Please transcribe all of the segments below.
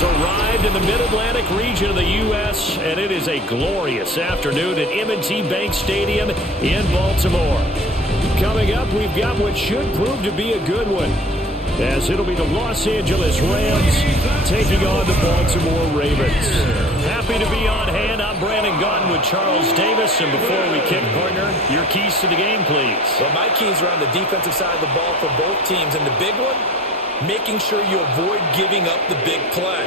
has arrived in the Mid-Atlantic region of the U.S., and it is a glorious afternoon at M&T Bank Stadium in Baltimore. Coming up, we've got what should prove to be a good one, as it'll be the Los Angeles Rams taking on the Baltimore Ravens. Happy to be on hand. I'm Brandon Gaudin with Charles Davis. And before we kick, partner, your keys to the game, please. Well, my keys are on the defensive side of the ball for both teams. And the big one, making sure you avoid giving up the big play.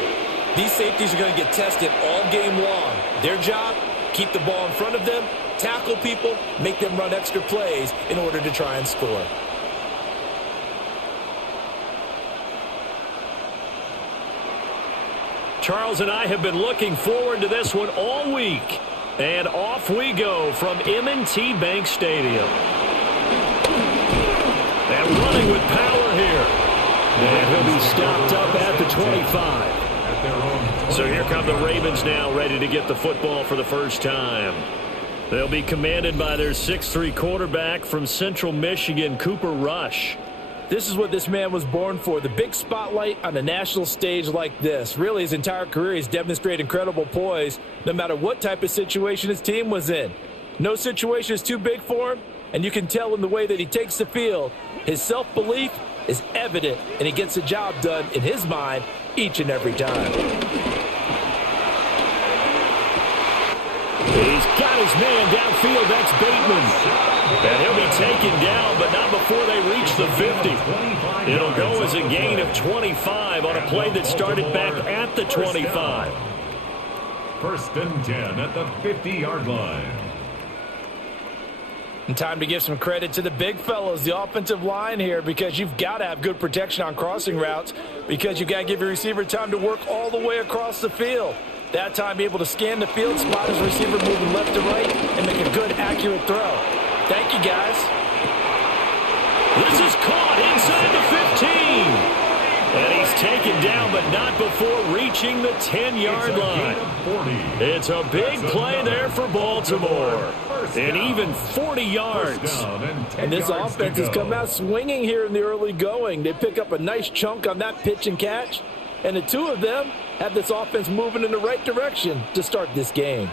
These safeties are going to get tested all game long. Their job, keep the ball in front of them, tackle people, make them run extra plays in order to try and score. Charles and I have been looking forward to this one all week. And off we go from M&T Bank Stadium. And running with power here. And he'll be stopped up at the 25. So here come the Ravens now, ready to get the football for the first time. They'll be commanded by their 6'3" quarterback from Central Michigan, Cooper Rush. This is what this man was born for, the big spotlight on a national stage like this. Really, his entire career, he's demonstrated incredible poise, no matter what type of situation his team was in. No situation is too big for him, and you can tell in the way that he takes the field. His self-belief is evident, and he gets the job done in his mind each and every time. He's got his man downfield. That's Bateman. And he'll be taken down, but not before they reach the 50. It'll go as a gain of 25 on a play that started back at the 25. First and 10 at the 50-yard line. And time to give some credit to the big fellows, the offensive line here, because you've got to have good protection on crossing routes, because you've got to give your receiver time to work all the way across the field. That time, be able to scan the field, spot his receiver moving left to right, and make a good, accurate throw. Thank you, guys. This is caught inside the 15. And he's taken down, but not before reaching the 10-yard line. It's a big play there for Baltimore. And even 40 yards. And this offense has come out swinging here in the early going. They pick up a nice chunk on that pitch and catch. And the two of them have this offense moving in the right direction to start this game.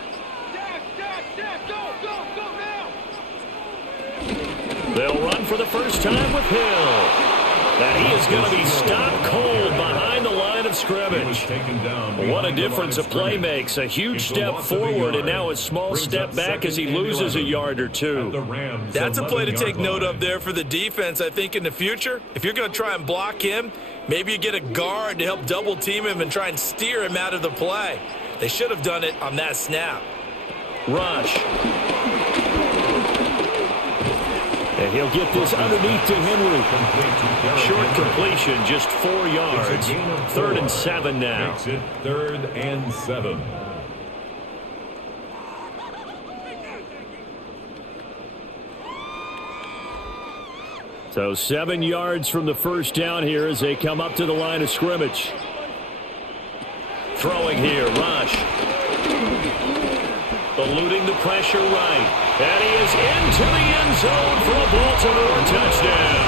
They'll run for the first time with Hill. And he is going to be stopped cold behind the line of scrimmage. What a difference a play makes. A huge step forward and now a small step back as he loses a yard or two. That's a play to take note of there for the defense, I think, in the future. If you're going to try and block him, maybe you get a guard to help double team him and try and steer him out of the play. They should have done it on that snap. Rush. And he'll get this underneath to Henry. Short completion, just 4 yards. 3rd and 7 now. Makes it 3rd and 7. So 7 yards from the first down here as they come up to the line of scrimmage. Throwing here, Rush. Eluding the pressure right. And he is into the end zone for a Baltimore touchdown.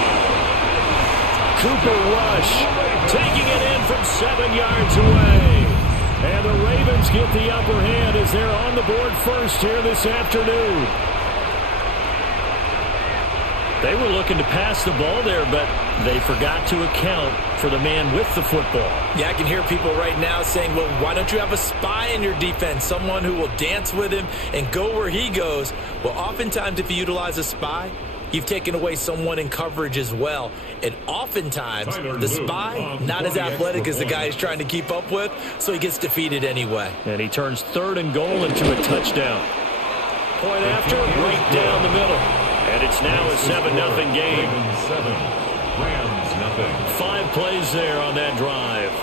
Cooper Rush taking it in from 7 yards away. And the Ravens get the upper hand as they're on the board first here this afternoon. They were looking to pass the ball there, but they forgot to account for the man with the football. Yeah, I can hear people right now saying, well, why don't you have a spy in your defense, someone who will dance with him and go where he goes? Well, oftentimes if you utilize a spy, you've taken away someone in coverage as well. And oftentimes, the spy, not as athletic as the guy he's trying to keep up with, so he gets defeated anyway. And he turns 3rd and goal into a touchdown. Point after, right down the middle. And it's now a 7-0 game. 7, Rams nothing. 5 plays there on that drive.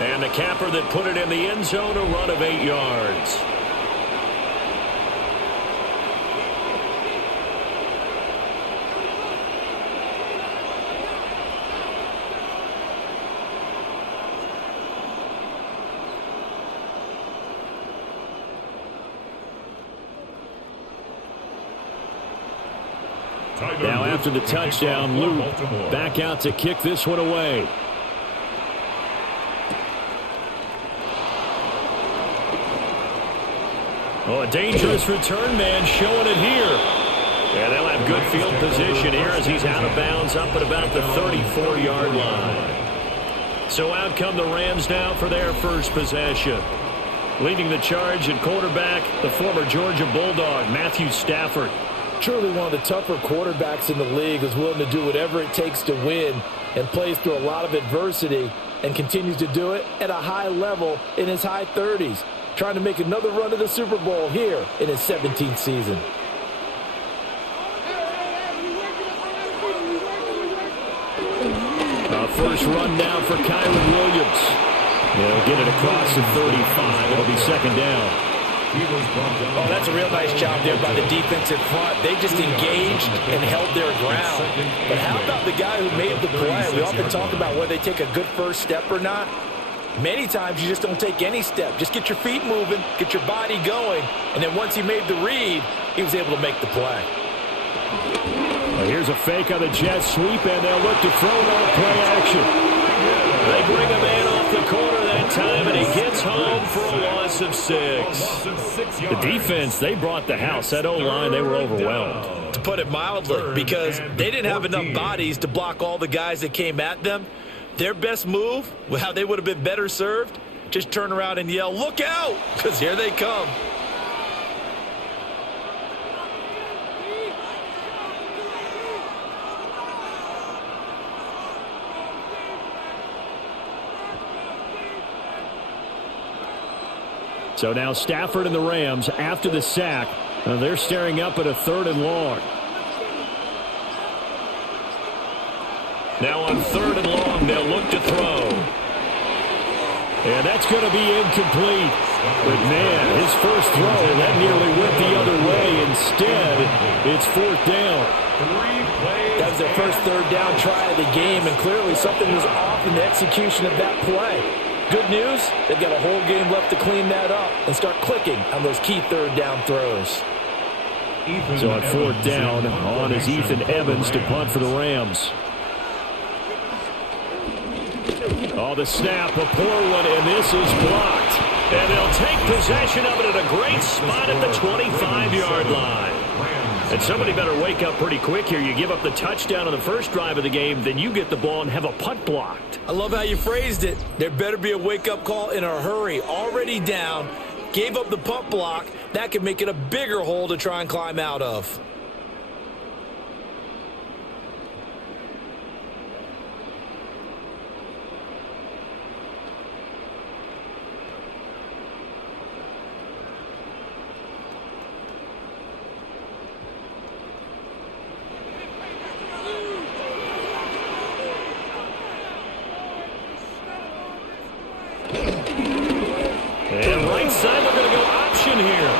And the capper that put it in the end zone, a run of 8 yards. Now after the touchdown, Luke back out to kick this one away. Oh, a dangerous return man showing it here. And they'll have good field position here as he's out of bounds up at about the 34-yard line. So out come the Rams now for their first possession. Leading the charge at quarterback, the former Georgia Bulldog, Matthew Stafford. Truly one of the tougher quarterbacks in the league, is willing to do whatever it takes to win and plays through a lot of adversity and continues to do it at a high level in his high 30s, trying to make another run to the Super Bowl here in his 17th season. First run down for Kyron Williams. They'll get it across the 35. It'll be second down. Oh, that's a real nice job there by the defensive front. They just engaged and held their ground. But how about the guy who made the play? We often talk about whether they take a good first step or not. Many times you just don't take any step. Just get your feet moving, get your body going, and then once he made the read, he was able to make the play. Well, here's a fake on the jet sweep, and they'll look to throw it on play action. They bring a man off the corner that time, and he gets home for a loss of 6. The defense, they brought the house. That O-line, they were overwhelmed. To put it mildly, because they didn't have enough bodies to block all the guys that came at them. Their best move, how they would have been better served, just turn around and yell, "Look out!" because here they come. So now Stafford and the Rams, after the sack, they're staring up at a 3rd and long. Now on 3rd and long, they'll look to throw. And that's going to be incomplete. But, man, his first throw, that nearly went the other way. Instead, it's 4th down. That was their first 3rd down try of the game, and clearly something was off in the execution of that play. Good news, they've got a whole game left to clean that up and start clicking on those key 3rd down throws. So on 4th down, on is Ethan Evans to punt for the Rams. Oh, the snap, a poor one, and this is blocked. And they'll take possession of it at a great spot at the 25-yard line. And somebody better wake up pretty quick here. You give up the touchdown on the first drive of the game, then you get the ball and have a punt blocked. I love how you phrased it. There better be a wake-up call in a hurry. Already down, gave up the punt block. That could make it a bigger hole to try and climb out of. And right side, they're going to go option here.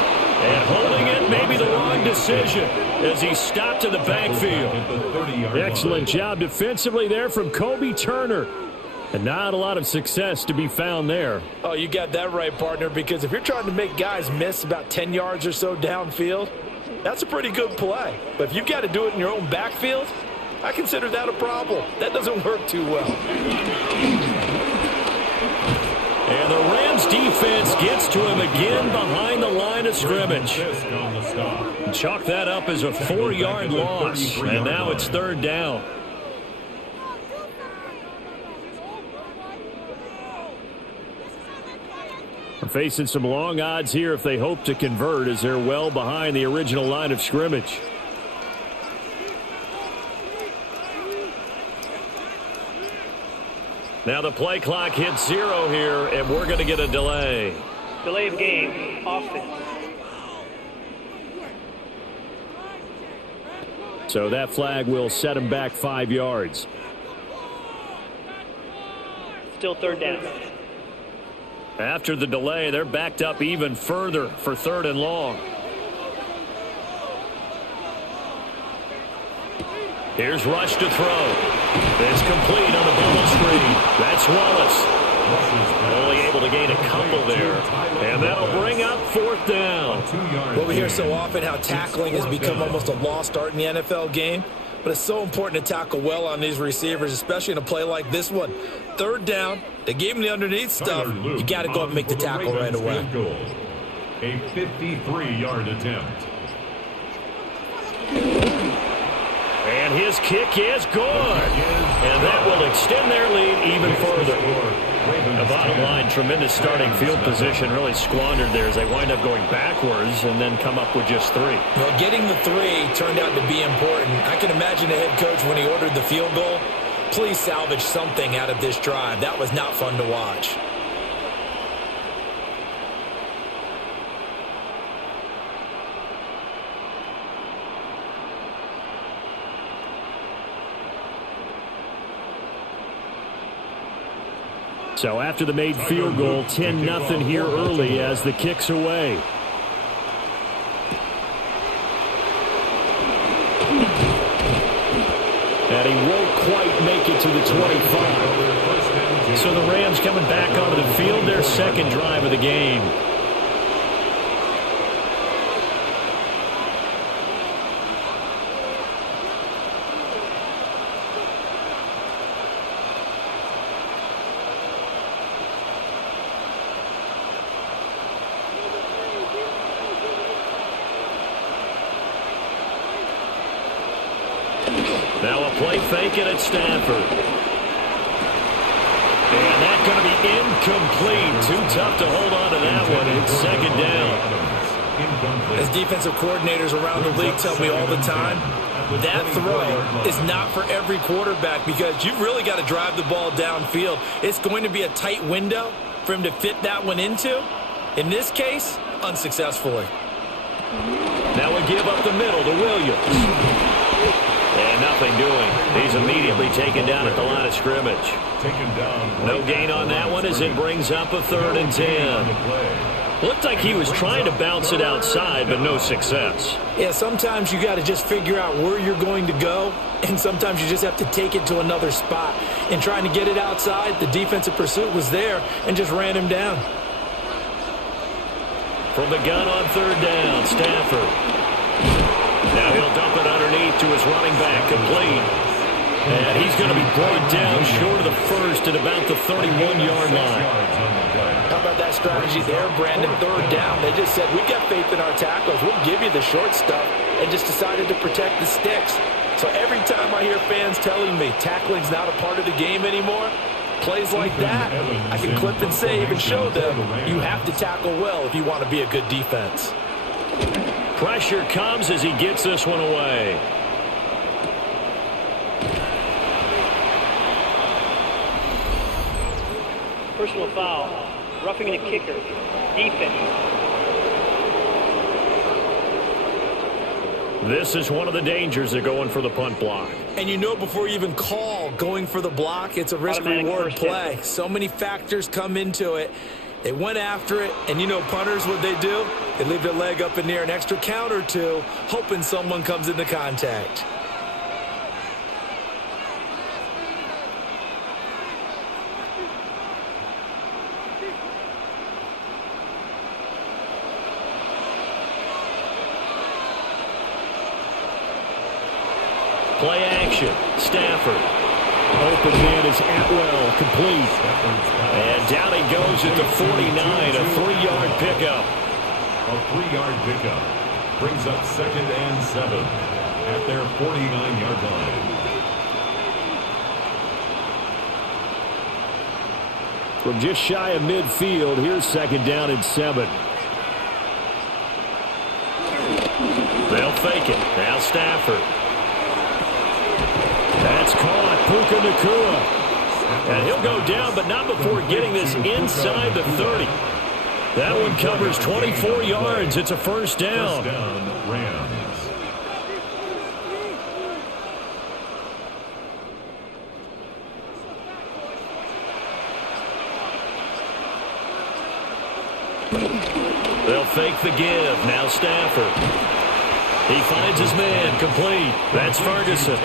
And holding it may be the wrong decision as he stopped in the backfield. Excellent job defensively there from Kobe Turner. And not a lot of success to be found there. Oh, you got that right, partner, because if you're trying to make guys miss about 10 yards or so downfield, that's a pretty good play. But if you've got to do it in your own backfield, I consider that a problem. That doesn't work too well. And the Rams defense gets to him again behind the line of scrimmage. Chalk that up as a 4-yard loss. And now it's 3rd down. Facing some long odds here if they hope to convert, as they're well behind the original line of scrimmage. Now the play clock hits 0 here, and we're going to get a delay. Delay of game, offense. So that flag will set him back 5 yards. Still 3rd down. After the delay, they're backed up even further for 3rd and long. Here's Rush to throw. It's complete on the bubble screen. That's Wallace. Only able to gain a couple there. And that'll bring up 4th down. Well, we hear so often how tackling has become almost a lost art in the NFL game. But it's so important to tackle well on these receivers, especially in a play like this one. 3rd down, they gave him the underneath stuff. You got to go up and make the tackle right away. A 53-yard attempt. And his kick is good. And that will extend their lead even further. The bottom line, tremendous starting field position, really squandered there as they wind up going backwards and then come up with just 3. Well, getting the 3 turned out to be important. I can imagine the head coach when he ordered the field goal. Please salvage something out of this drive. That was not fun to watch. So after the made field goal, 10-0 here early as the kick's away. And he won't quite make it to the 25. So the Rams coming back onto the field, their second drive of the game. Now a play fake it at Stafford. And that's going to be incomplete. Too tough to hold on to that one. It's second down. As defensive coordinators around the league tell me all the time, that throw is not for every quarterback because you've really got to drive the ball downfield. It's going to be a tight window for him to fit that one into. In this case, unsuccessfully. Now a give up the middle to Williams. And nothing doing. He's immediately taken down at the line of scrimmage. No gain on that one as it brings up a 3rd and 10. Looked like he was trying to bounce it outside, but no success. Yeah, sometimes you got to just figure out where you're going to go, and sometimes you just have to take it to another spot. And trying to get it outside, the defensive pursuit was there and just ran him down. From the gun on 3rd down, Stafford. Now he'll dump it underneath to his running back, complete. And he's going to be brought down short of the first at about the 31-yard line. How about that strategy there, Brandon? 3rd down. They just said, we've got faith in our tackles. We'll give you the short stuff, and just decided to protect the sticks. So every time I hear fans telling me tackling's not a part of the game anymore, plays like that, I can clip and save and show them you have to tackle well if you want to be a good defense. Pressure comes as he gets this one away. Personal foul. Roughing the kicker. Defense. This is one of the dangers of going for the punt block. And you know before you even call going for the block, it's a risk-reward play. So many factors come into it. They went after it, and you know punters, what they do? They leave their leg up in the air an extra count or two, hoping someone comes into contact. Play action. Stafford. Open man is Atwell, complete. And down he goes at the 49, a 3-yard pickup. A 3-yard pickup brings up 2nd and 7 at their 49-yard line. From just shy of midfield, here's 2nd down and 7. They'll fake it. Now Stafford. That's caught. Puka Nacua. And he'll go down, but not before getting this inside the 30. That one covers 24 yards. It's a 1st down. 1st down, Rams. They'll fake the give. Now Stafford. He finds his man, complete. That's Ferguson.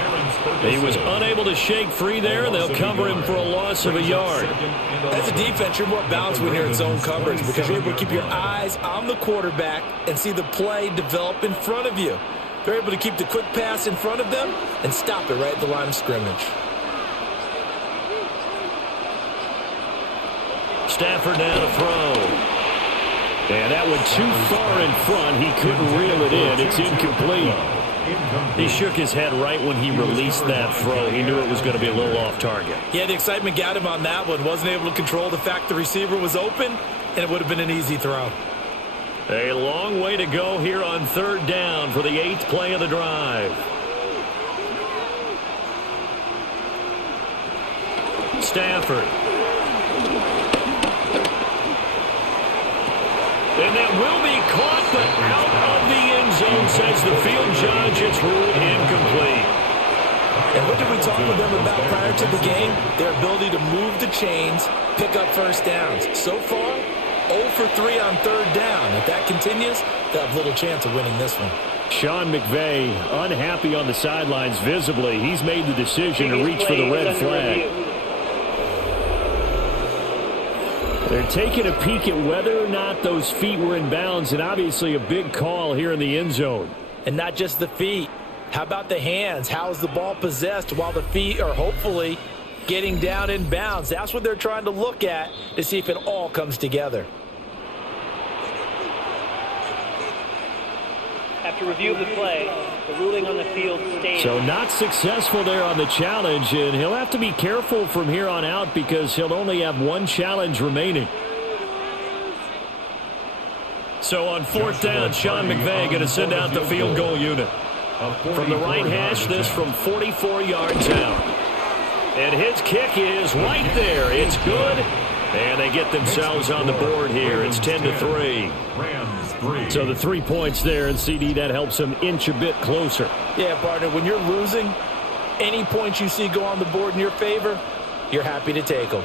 He was unable to shake free there, and they'll cover him for a loss of a yard. As a defense, you're more balanced when you're in zone coverage because you're able to keep your eyes on the quarterback and see the play develop in front of you. They're able to keep the quick pass in front of them and stop it right at the line of scrimmage. Stafford now to throw. And that went too far in front. He couldn't reel it in. It's incomplete. He shook his head right when he released that throw. He knew it was going to be a little off target. Yeah, the excitement got him on that one. Wasn't able to control the fact the receiver was open, and it would have been an easy throw. A long way to go here on third down for the 8th play of the drive. Stafford. And that will be caught, but out of the end zone, says the field judge. It's ruled incomplete. And what did we talk with them about prior to the game? Their ability to move the chains, pick up first downs. So far, 0 for 3 on third down. If that continues, they'll have little chance of winning this one. Sean McVay unhappy on the sidelines visibly. He's made the decision to reach for the red flag. They're taking a peek at whether or not those feet were in bounds, and obviously a big call here in the end zone. And not just the feet. How about the hands? How is the ball possessed while the feet are hopefully getting down in bounds? That's what they're trying to look at to see if it all comes together. After review of the play, the ruling on the field stands. So not successful there on the challenge, and he'll have to be careful from here on out because he'll only have one challenge remaining. So on fourth down, Sean McVay going to send out the field goal unit. From the right hash, this from 44 yards out. And his kick is right there. It's good. And they get themselves on the board here. It's 10-3. So the 3 points there, and CD, that helps them inch a bit closer. Yeah, partner, when you're losing, any points you see go on the board in your favor, you're happy to take them.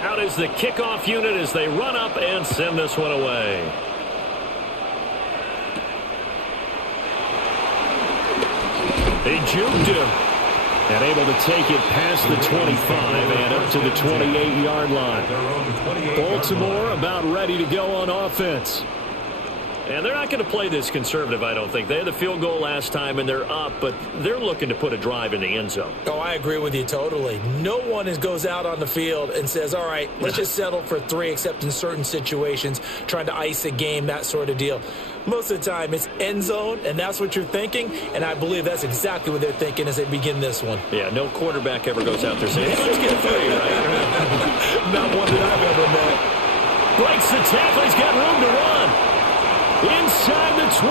Out is the kickoff unit as they run up and send this one away. They juked him and able to take it past the 25 and up to the 28-yard line. Baltimore about ready to go on offense. And they're not going to play this conservative, I don't think. They had the field goal last time, and they're up, but they're looking to put a drive in the end zone. Oh, I agree with you totally. No one goes out on the field and says, all right, let's just settle for 3, except in certain situations, trying to ice a game, that sort of deal. Most of the time, it's end zone, and that's what you're thinking, and I believe that's exactly what they're thinking as they begin this one. Yeah, no quarterback ever goes out there saying, hey, let's get 3, right? Not one that I've ever met. Breaks the tackle. He's got room to run. Inside the 20.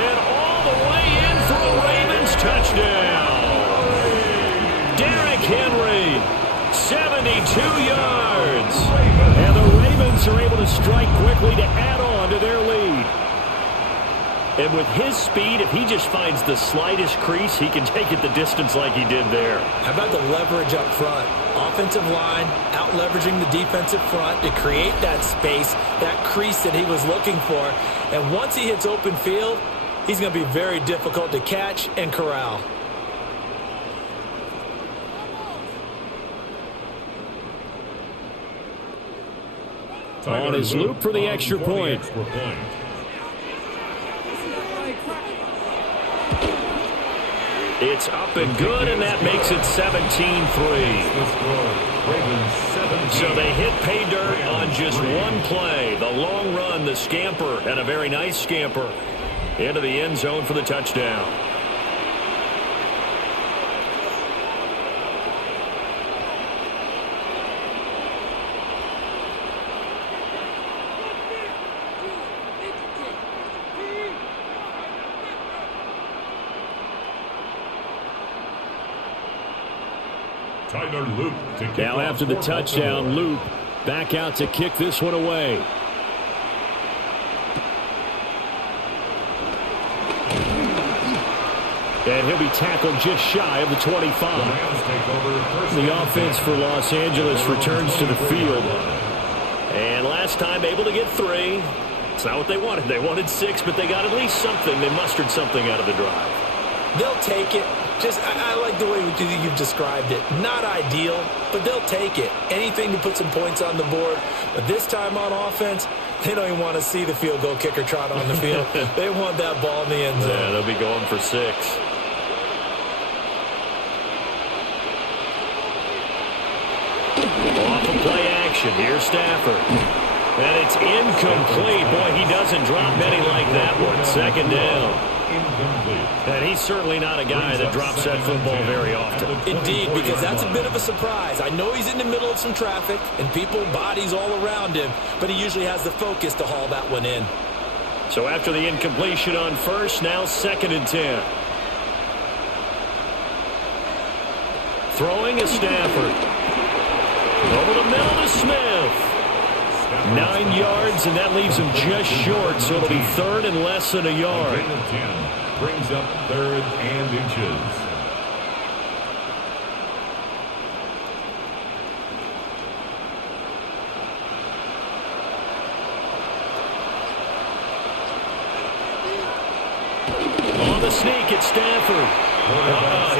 And all the way in for a Ravens touchdown. Derrick Henry, 72 yards. And the Ravens are able to strike quickly to add on to their lead. And with his speed, if he just finds the slightest crease, he can take it the distance like he did there. How about the leverage up front? Offensive line out-leveraging the defensive front to create that space, that crease that he was looking for. And once he hits open field, he's going to be very difficult to catch and corral. On his loop for the extra point. It's up and good, and that makes it 17-3. So they hit pay dirt on just one play. The long run, the scamper, and a very nice scamper into the end zone for the touchdown. Now after the touchdown, Loop back out to kick this one away. And he'll be tackled just shy of the 25. The offense for Los Angeles returns to the field. And last time able to get 3. It's not what they wanted. They wanted 6, but they got at least something. They mustered something out of the drive. They'll take it. I like the way you've described it. Not ideal, but they'll take it. Anything to put some points on the board. But this time on offense, they don't even want to see the field goal kicker trot on the field. They want that ball in the end zone. Yeah, they'll be going for 6. Off of play action. Here's Stafford. And it's incomplete. Boy, he doesn't drop many like that one. 2nd down. And he's certainly not a guy that drops that football very often. Indeed, because that's a bit of a surprise. I know he's in the middle of some traffic and people, bodies all around him, but he usually has the focus to haul that one in. So after the incompletion on first, now 2nd and 10. Throwing is Stafford. Over the middle to Smith. 9 yards, and that leaves him just short, so it'll be 3rd and less than a yard. Brings up 3rd and inches. On the sneak, it's Stafford.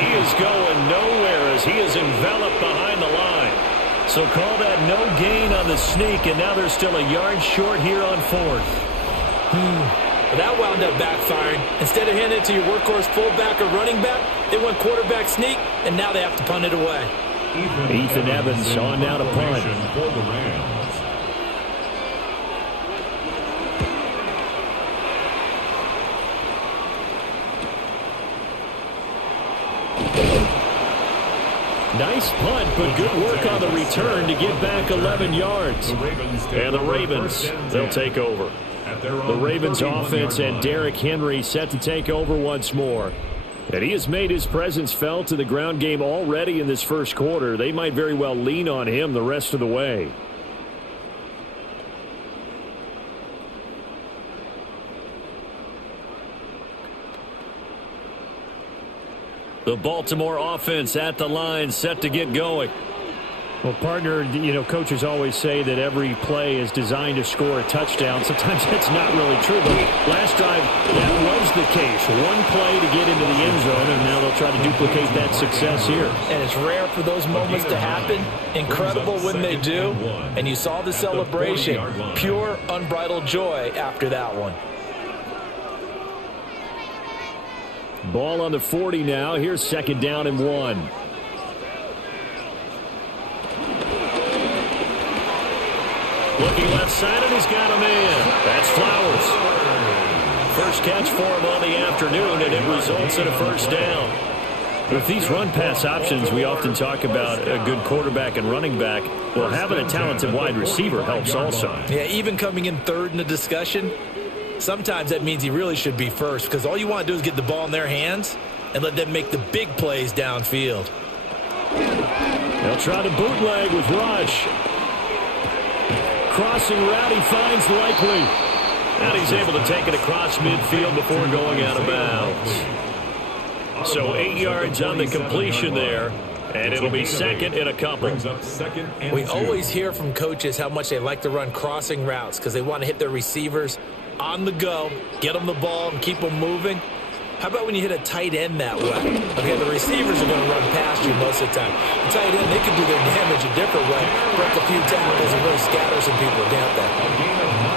He is going nowhere as he is enveloped behind the line. So call that no gain on the sneak, and now they're still a yard short here on 4th. Well, that wound up backfiring. Instead of handing it to your workhorse fullback or running back, they went quarterback sneak, and now they have to punt it away. Ethan Evans on now to punt. For the Rams. Nice punt, but good work on the return to get back 11 yards. And the Ravens, they'll take over. The Ravens offense and Derrick Henry set to take over once more. And he has made his presence felt in the ground game already in this first quarter. They might very well lean on him the rest of the way. The Baltimore offense at the line, set to get going. Well, partner, coaches always say that every play is designed to score a touchdown. Sometimes that's not really true, but last drive, that was the case. One play to get into the end zone, and now they'll try to duplicate that success here. And it's rare for those moments to happen. Incredible when they do. And you saw the celebration. Pure, unbridled joy after that one. Ball on the 40 now. Here's 2nd down and 1. Looking left side, and he's got a man. That's Flowers. First catch for him on the afternoon, and it results in a 1st down. With these run-pass options, we often talk about a good quarterback and running back. Well, having a talented wide receiver helps also. Yeah, even coming in 3rd in the discussion, sometimes that means he really should be first, because all you want to do is get the ball in their hands and let them make the big plays downfield. They'll try to bootleg with Rush. Crossing route, he finds Likely. And he's able to take it across midfield before going out of bounds. So 8 yards on the completion there. And it'll be 2nd and a couple. We always hear from coaches how much they like to run crossing routes because they want to hit their receivers on the go, get them the ball, and keep them moving. How about when you hit a tight end that way? Okay, the receivers are going to run past you most of the time. The tight end, they can do their damage a different way. Break a few tackles and really scatter some people, can't they?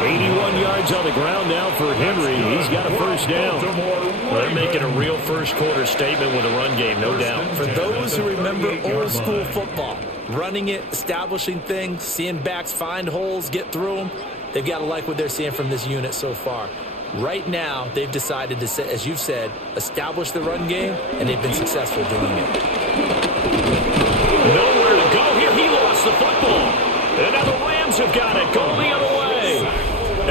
81 yards on the ground now for Henry. He's got a 1st down. They're making a real first quarter statement with a run game, no doubt. For those who remember old school football, running it, establishing things, seeing backs find holes, get through them, they've got to like what they're seeing from this unit so far. Right now, they've decided to, as you've said, establish the run game, and they've been successful doing it. Nowhere to go here. He lost the football. And now the Rams have got it. Go the other way.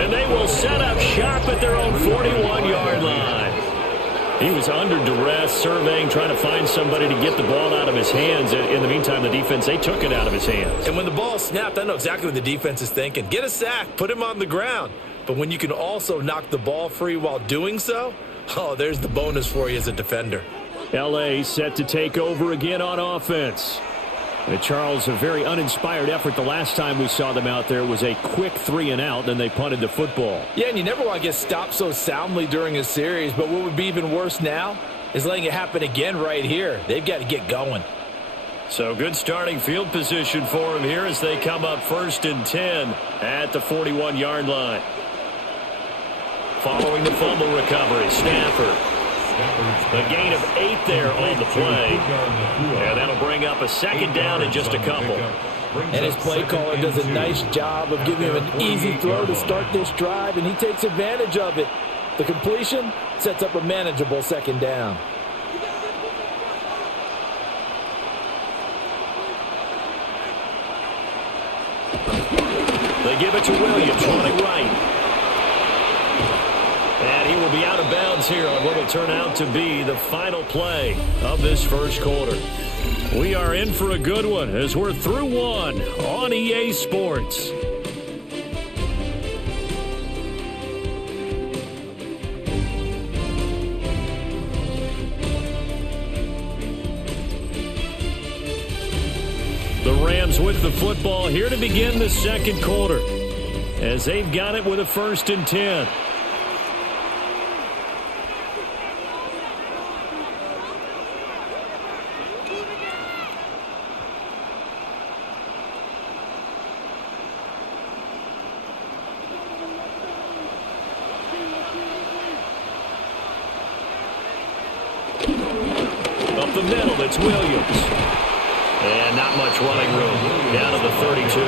And they will set up shop at their own 41-yard line. He was under duress, surveying, trying to find somebody to get the ball out of his hands. In the meantime, the defense, they took it out of his hands. And when the ball snapped, I know exactly what the defense is thinking. Get a sack. Put him on the ground. But when you can also knock the ball free while doing so, oh, there's the bonus for you as a defender. L.A. set to take over again on offense. And Charles, a very uninspired effort the last time we saw them out there. It was a quick 3-and-out, then they punted the football. Yeah, and you never want to get stopped so soundly during a series, but what would be even worse now is letting it happen again right here. They've got to get going. So good starting field position for him here as they come up 1st and 10 at the 41-yard line. Following the fumble recovery, Stafford. A gain of 8 there on the play. And that'll bring up a 2nd down in just a couple. And his play caller does a nice job of giving him an easy throw to start this drive, and he takes advantage of it. The completion sets up a manageable 2nd down. They give it to Williams, running right. And he will be out of bounds here on what will turn out to be the final play of this first quarter. We are in for a good one as we're through one on EA Sports. The Rams with the football here to begin the second quarter as they've got it with a 1st and 10. Up the middle, it's Williams. And not much running room. Down to the 32.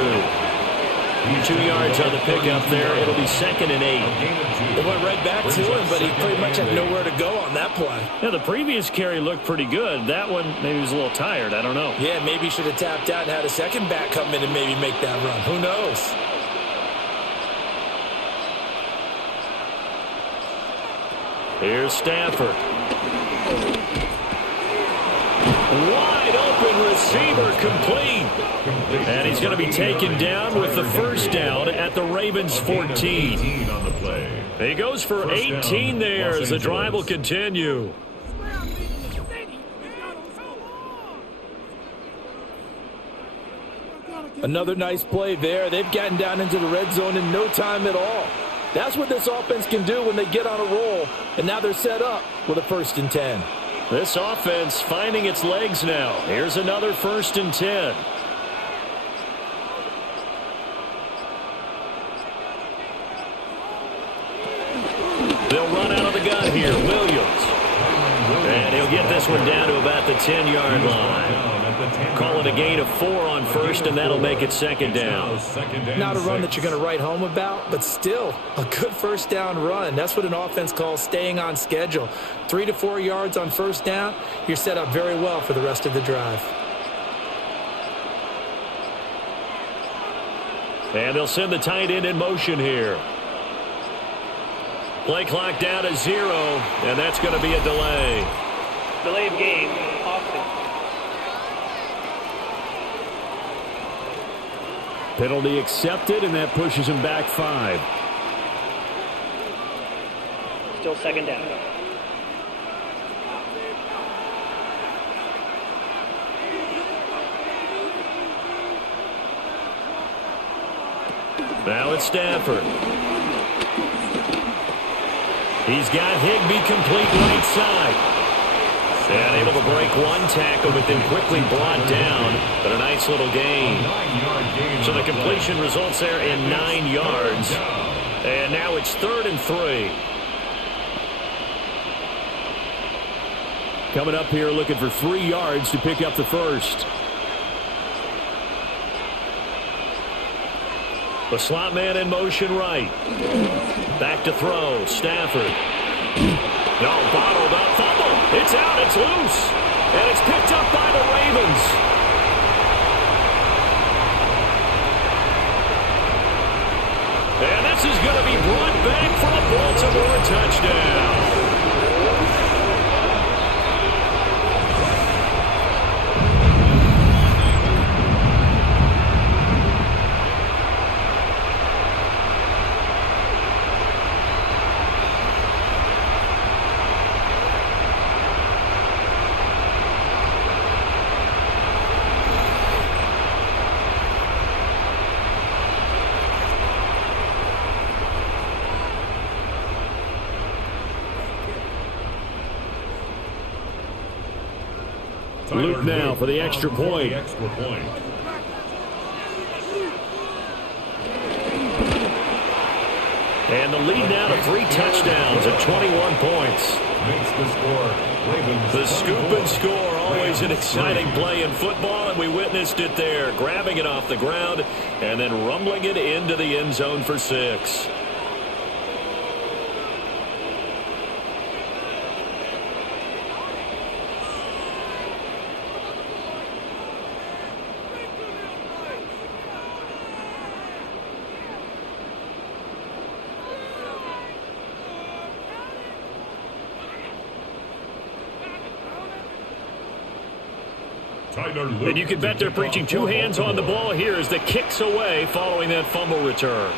2 yards on the pickup there. It'll be 2nd and 8. They went right back to him, but he pretty much had nowhere to go on that play. Yeah, the previous carry looked pretty good. That one, maybe he was a little tired. I don't know. Yeah, maybe he should have tapped out and had a second back come in and maybe make that run. Who knows? Here's Stafford. Wide open receiver, complete. And he's going to be taken down with the 1st down at the Ravens 14. He goes for 18 there as the drive will continue. Another nice play there. They've gotten down into the red zone in no time at all. That's what this offense can do when they get on a roll. And now they're set up with a 1st and 10. This offense finding its legs now. Here's another 1st and 10. They'll run out of the gun here. Williams. And he'll get this one down to about the 10-yard line. Call it a gain of 4 on 1st, and that'll make it 2nd down. Not a run that you're going to write home about, but still a good 1st down run. That's what an offense calls staying on schedule. 3 to 4 yards on 1st down, you're set up very well for the rest of the drive. And they'll send the tight end in motion here. Play clock down to 0, and that's going to be a delay. Delay of game, Austin. Penalty accepted, and that pushes him back 5. Still 2nd down. Now it's Stafford. He's got Higbee complete right side. And able to break one tackle, but then quickly brought down. But a nice little gain. So the completion results there in 9 yards. And now it's 3rd and 3. Coming up here looking for 3 yards to pick up the 1st. The slot man in motion right. Back to throw. Stafford. No, bottled up. Fumble. It's out. It's loose. And it's picked up by the Ravens. And this is going to be brought back for a Baltimore touchdown. Luke now for the extra point. And the lead now to 3 touchdowns at 21 points. Makes the score. Ravens. The scoop and score, always an exciting play in football, and we witnessed it there, grabbing it off the ground and then rumbling it into the end zone for 6. And you can bet they're preaching 2 hands on the ball here as the kick's away following that fumble return.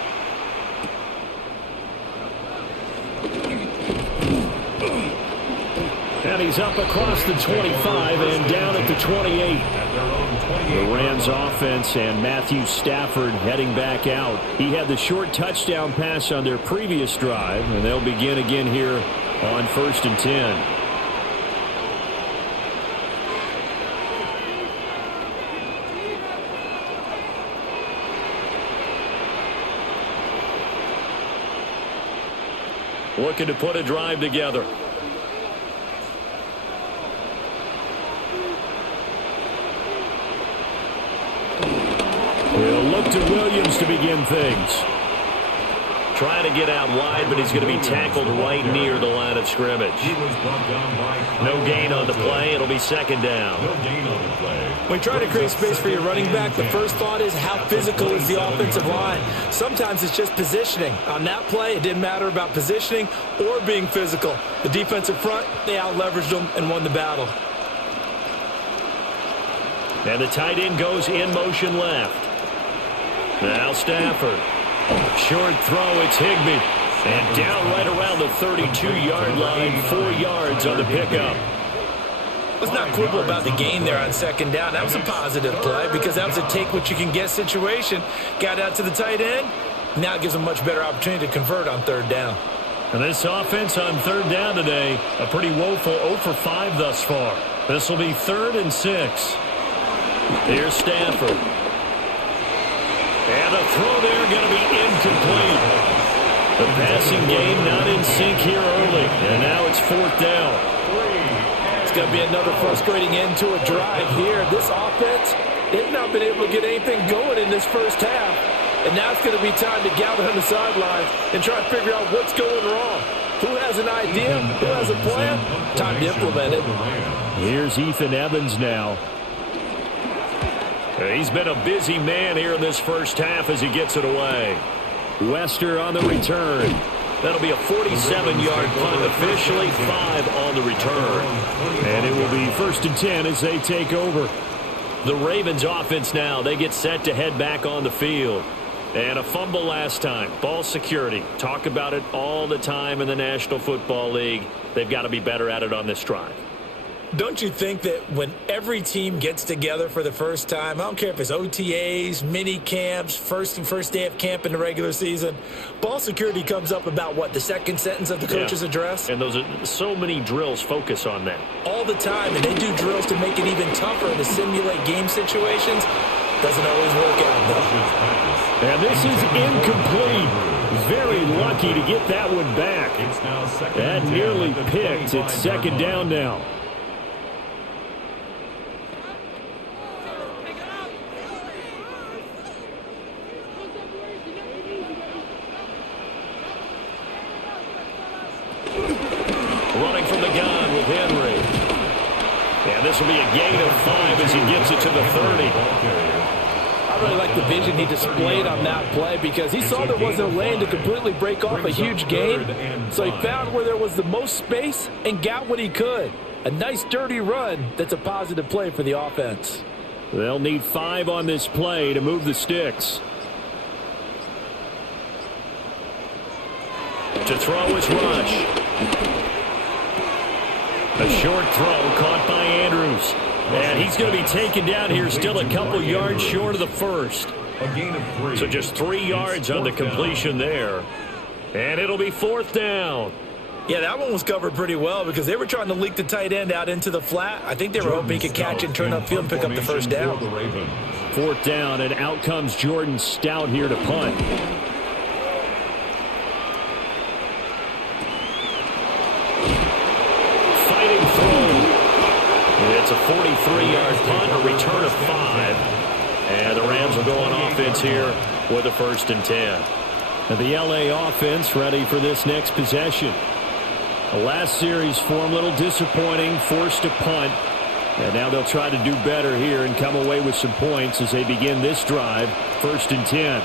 And he's up across the 25 and down at the 28. The Rams offense and Matthew Stafford heading back out. He had the short touchdown pass on their previous drive, and they'll begin again here on 1st and 10. Looking to put a drive together. He'll look to Williams to begin things. Trying to get out wide, but he's going to be tackled right near the line of scrimmage. No gain on the play. It'll be 2nd down. When you try to create space for your running back, the first thought is how physical is the offensive line. Sometimes it's just positioning. On that play, it didn't matter about positioning or being physical. The defensive front, they out-leveraged them and won the battle. And the tight end goes in motion left. Now Stafford. Short throw, it's Higbee. And down right around the 32-yard line, 4 yards on the pickup. Let's not quibble about the gain there on 2nd down. That was a positive play because that was a take-what-you-can-get situation. Got out to the tight end. Now it gives them a much better opportunity to convert on 3rd down. And this offense on 3rd down today, a pretty woeful 0 for 5 thus far. This will be 3rd and 6. Here's Stafford. And a throw there going to be incomplete. The passing game not in sync here early. And now it's 4th down. It's going to be another frustrating end to a drive here. This offense, they've not been able to get anything going in this first half. And now it's going to be time to gather on the sidelines and try to figure out what's going wrong. Who has an idea? Who has a plan? Time to implement it. Here's Ethan Evans now. He's been a busy man here in this first half as he gets it away. Wester on the return. That'll be a 47-yard punt, officially 5 on the return. And it will be 1st and 10 as they take over. The Ravens offense now, they get set to head back on the field. And a fumble last time. Ball security. Talk about it all the time in the National Football League. They've got to be better at it on this drive. Don't you think that when every team gets together for the first time, I don't care if it's OTAs, mini camps, first day of camp in the regular season, ball security comes up about what, the 2nd sentence of the coach's address? And those are so many drills focus on that. All the time, and they do drills to make it even tougher to simulate game situations. Doesn't always work out, though. And this is incomplete. Very lucky to get that one back. That nearly picked. It's 2nd down now. Running from the gun with Henry. And this will be a gain of 5 as he gets it to the 30. I really like the vision he displayed on that play because he saw there wasn't a lane to completely break off a huge gain. So he found where there was the most space and got what he could. A nice dirty run that's a positive play for the offense. They'll need 5 on this play to move the sticks. To throw is Rush. A short throw caught by Andrews. And he's going to be taken down here, still a couple yards short of the first. A gain of 3. So just 3 yards on the completion there. And it'll be 4th down. Yeah, that one was covered pretty well because they were trying to leak the tight end out into the flat. I think they were hoping he could catch and turn upfield and pick up the first down. 4th down, and out comes Jordan Stout here to punt. Fighting through. It's a 43-yard punt, a return of 5. And the Rams will go on offense here with a 1st and 10. Now the LA offense ready for this next possession. The last series for them a little disappointing, forced to punt. And now they'll try to do better here and come away with some points as they begin this drive, 1st and 10.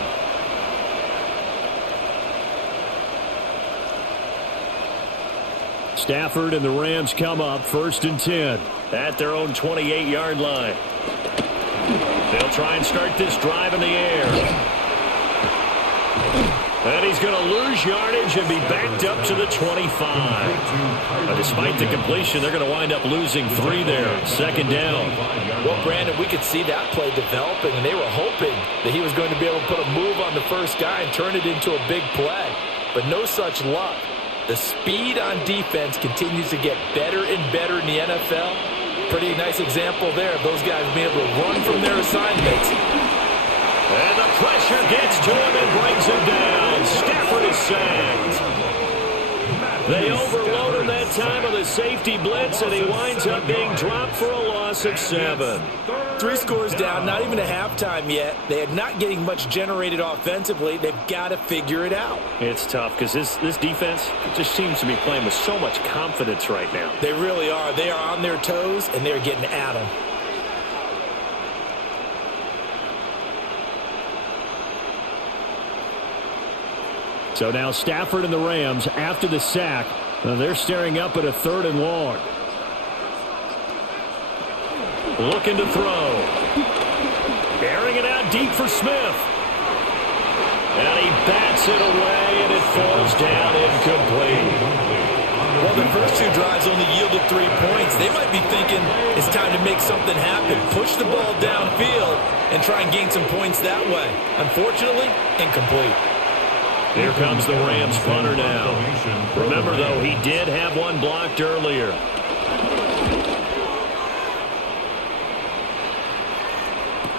Stafford and the Rams come up, 1st and 10 at their own 28-yard line. They'll try and start this drive in the air. And he's going to lose yardage and be backed up to the 25. But despite the completion, they're going to wind up losing 3 there. 2nd down. Well, Brandon, we could see that play developing, and they were hoping that he was going to be able to put a move on the first guy and turn it into a big play. But no such luck. The speed on defense continues to get better and better in the NFL. Pretty nice example there of those guys being able to run from their assignments. And the pressure gets to him and brings him down. Stafford is sacked. They overload him that time with a safety blitz, and he winds up being dropped for a loss of 7. 3 scores down, not even a halftime yet. They are not getting much generated offensively. They've got to figure it out. It's tough because this defense just seems to be playing with so much confidence right now. They really are. They are on their toes, and they're getting at them. So now Stafford and the Rams, after the sack, they're staring up at a 3rd and long. Looking to throw. Airing it out deep for Smith. And he bats it away, and it falls down incomplete. Well, the first 2 drives only yielded 3 points. They might be thinking it's time to make something happen. Push the ball downfield and try and gain some points that way. Unfortunately, incomplete. Here comes the Rams punter now. Remember, though, he did have one blocked earlier.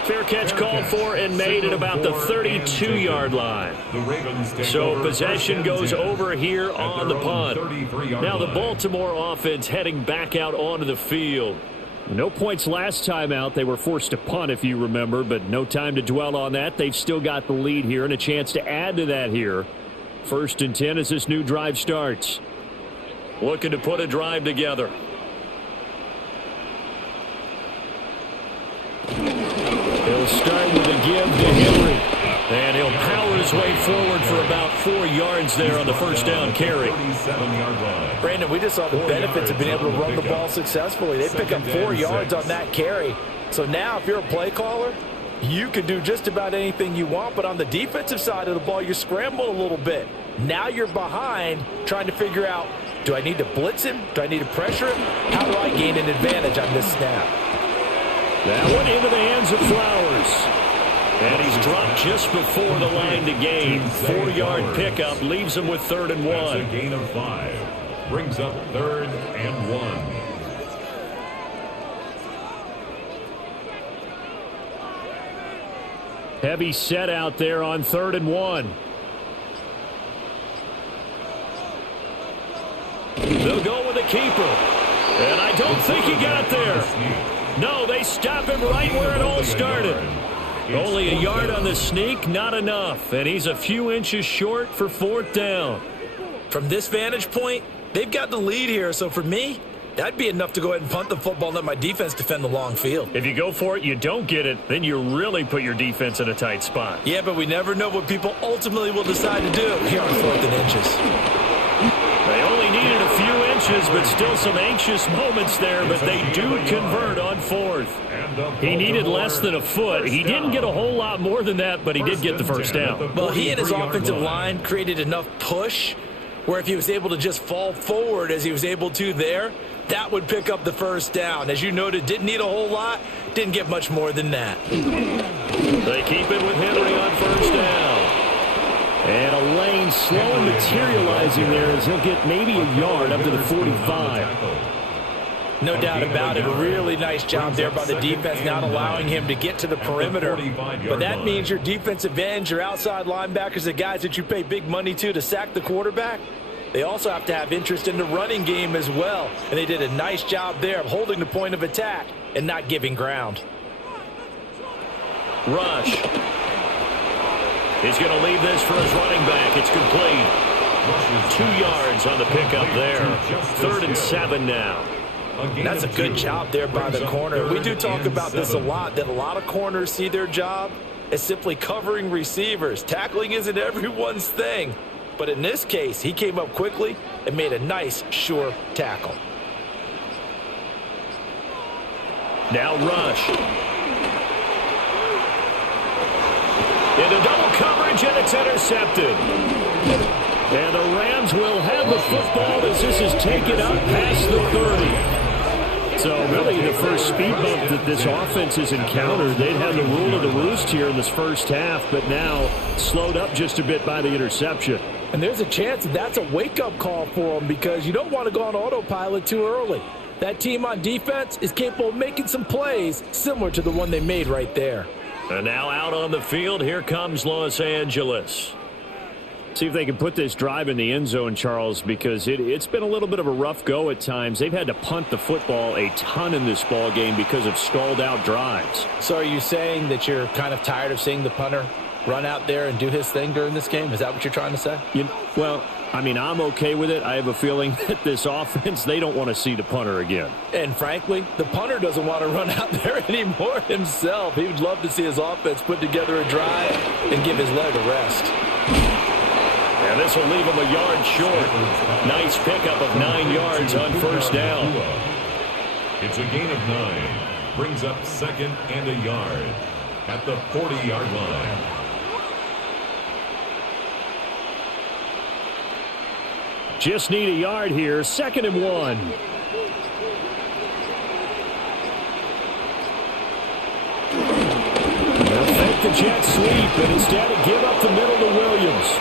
Fair catch called for and made at about the 32-yard line. So possession goes over here on the punt. Now the Baltimore offense heading back out onto the field. No points last time out. They were forced to punt, if you remember, but no time to dwell on that. They've still got the lead here and a chance to add to that here. 1st and 10 as this new drive starts. Looking to put a drive together. He'll start with a give to Henry. And he'll power his way forward for about 4 yards there on the 1st down carry. Brandon, we just saw the benefits of being able to run the ball successfully. They pick up 4 yards on that carry. So now if you're a play caller, you can do just about anything you want. But on the defensive side of the ball, you scramble a little bit. Now you're behind trying to figure out, do I need to blitz him? Do I need to pressure him? How do I gain an advantage on this snap? That one into the hands of Flowers. And he's dropped just before the line to gain. 4-yard pickup leaves him with 3rd and 1. That's a gain of 5. Brings up 3rd and 1. Heavy set out there on 3rd and 1. They'll go with the keeper. And I don't think he got there. No, they stop him right where it all started. Only a yard on the sneak, not enough. And he's a few inches short for 4th down. From this vantage point, they've got the lead here. So for me, that'd be enough to go ahead and punt the football and let my defense defend the long field. If you go for it, you don't get it, then you really put your defense in a tight spot. Yeah, but we never know what people ultimately will decide to do here on 4th and inches. They only needed a few inches, but still some anxious moments there, but they do convert on 4th. He needed less than a foot. He didn't get a whole lot more than that, but he did get the 1st down. Well, he and his offensive line created enough push where if he was able to just fall forward as he was able to there, that would pick up the 1st down. As you noted, didn't need a whole lot, didn't get much more than that. They keep it with Henry on 1st down. And a lane slow in materializing there as he'll get maybe a yard up to the 45. No doubt about it. A really nice job there by the defense, not allowing him to get to the perimeter. But that means your defensive ends, your outside linebackers, the guys that you pay big money to sack the quarterback, they also have to have interest in the running game as well. And they did a nice job there of holding the point of attack and not giving ground. Rush. He's going to leave this for his running back. It's complete. 2 yards on the pickup there. 3rd and 7 now. That's a good job there by the corner. We do talk about this a lot, that a lot of corners see their job as simply covering receivers. Tackling isn't everyone's thing. But in this case, he came up quickly and made a nice, sure tackle. Now Rush. Into double coverage, and it's intercepted. And the Rams will have the football as this is taken up past the 30. So really the first speed bump that this offense has encountered. They'd had the rule of the roost here in this first half, but now slowed up just a bit by the interception. And there's a chance that's a wake-up call for them because you don't want to go on autopilot too early. That team on defense is capable of making some plays similar to the one they made right there. And now out on the field, here comes Los Angeles. See if they can put this drive in the end zone, Charles, because it's been a little bit of a rough go at times. They've had to punt the football a ton in this ball game because of stalled-out drives. So are you saying that you're kind of tired of seeing the punter run out there and do his thing during this game? Is that what you're trying to say? Well, I mean, I'm okay with it. I have a feeling that this offense, they don't want to see the punter again. And frankly, the punter doesn't want to run out there anymore himself. He would love to see his offense put together a drive and give his leg a rest. And this will leave him a yard short. Nice pickup of 9 yards on first down. It's a gain of 9. Brings up 2nd and a yard at the 40-yard line. Just need a yard here. 2nd and 1. They'll fake the jet sweep, and instead give up the middle to Williams.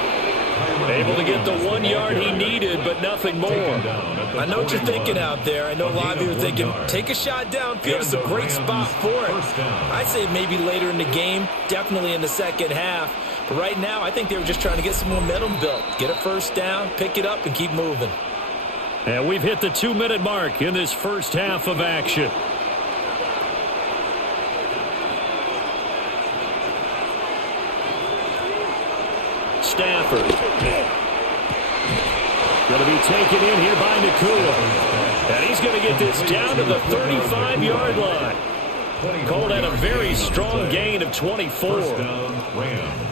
Able to get the 1 yard he needed, but nothing more. I know what you're thinking out there. I know a lot of you are thinking, take a shot downfield. It's a great spot for it. I'd say maybe later in the game, definitely in the second half. But right now, I think they were just trying to get some momentum built. Get a first down, pick it up, and keep moving. And we've hit the 2-minute mark in this first half of action. Stafford. Going to be taken in here by Nakua. And he's going to get this down to the 35-yard line. Called at a very strong gain of 24. First down, Rams.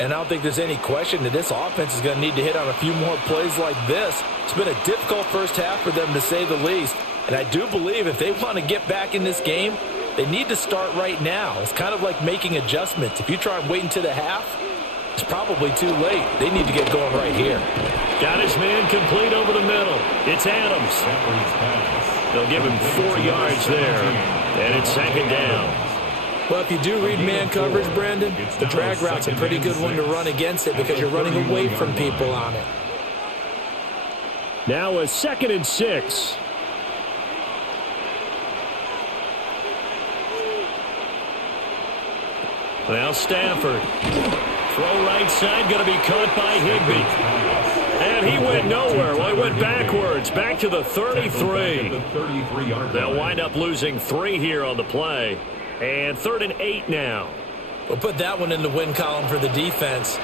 And I don't think there's any question that this offense is going to need to hit on a few more plays like this. It's been a difficult first half for them, to say the least. And I do believe if they want to get back in this game, they need to start right now. It's kind of like making adjustments. If you try and wait until the half, it's probably too late. They need to get going right here. Got his man complete over the middle. It's Adams. They'll give him 4 yards there. And it's 2nd down. Well, if you do read man coverage, Brandon, the drag route's a pretty good one to run against it because you're running away from people on it. Now a 2nd and 6. Well, Stafford. Throw right side, going to be caught by Higbee. And he went nowhere. Well, he went backwards, back to the 33. They'll wind up losing 3 here on the play. And 3rd and 8 now. We'll put that one in the win column for the defense.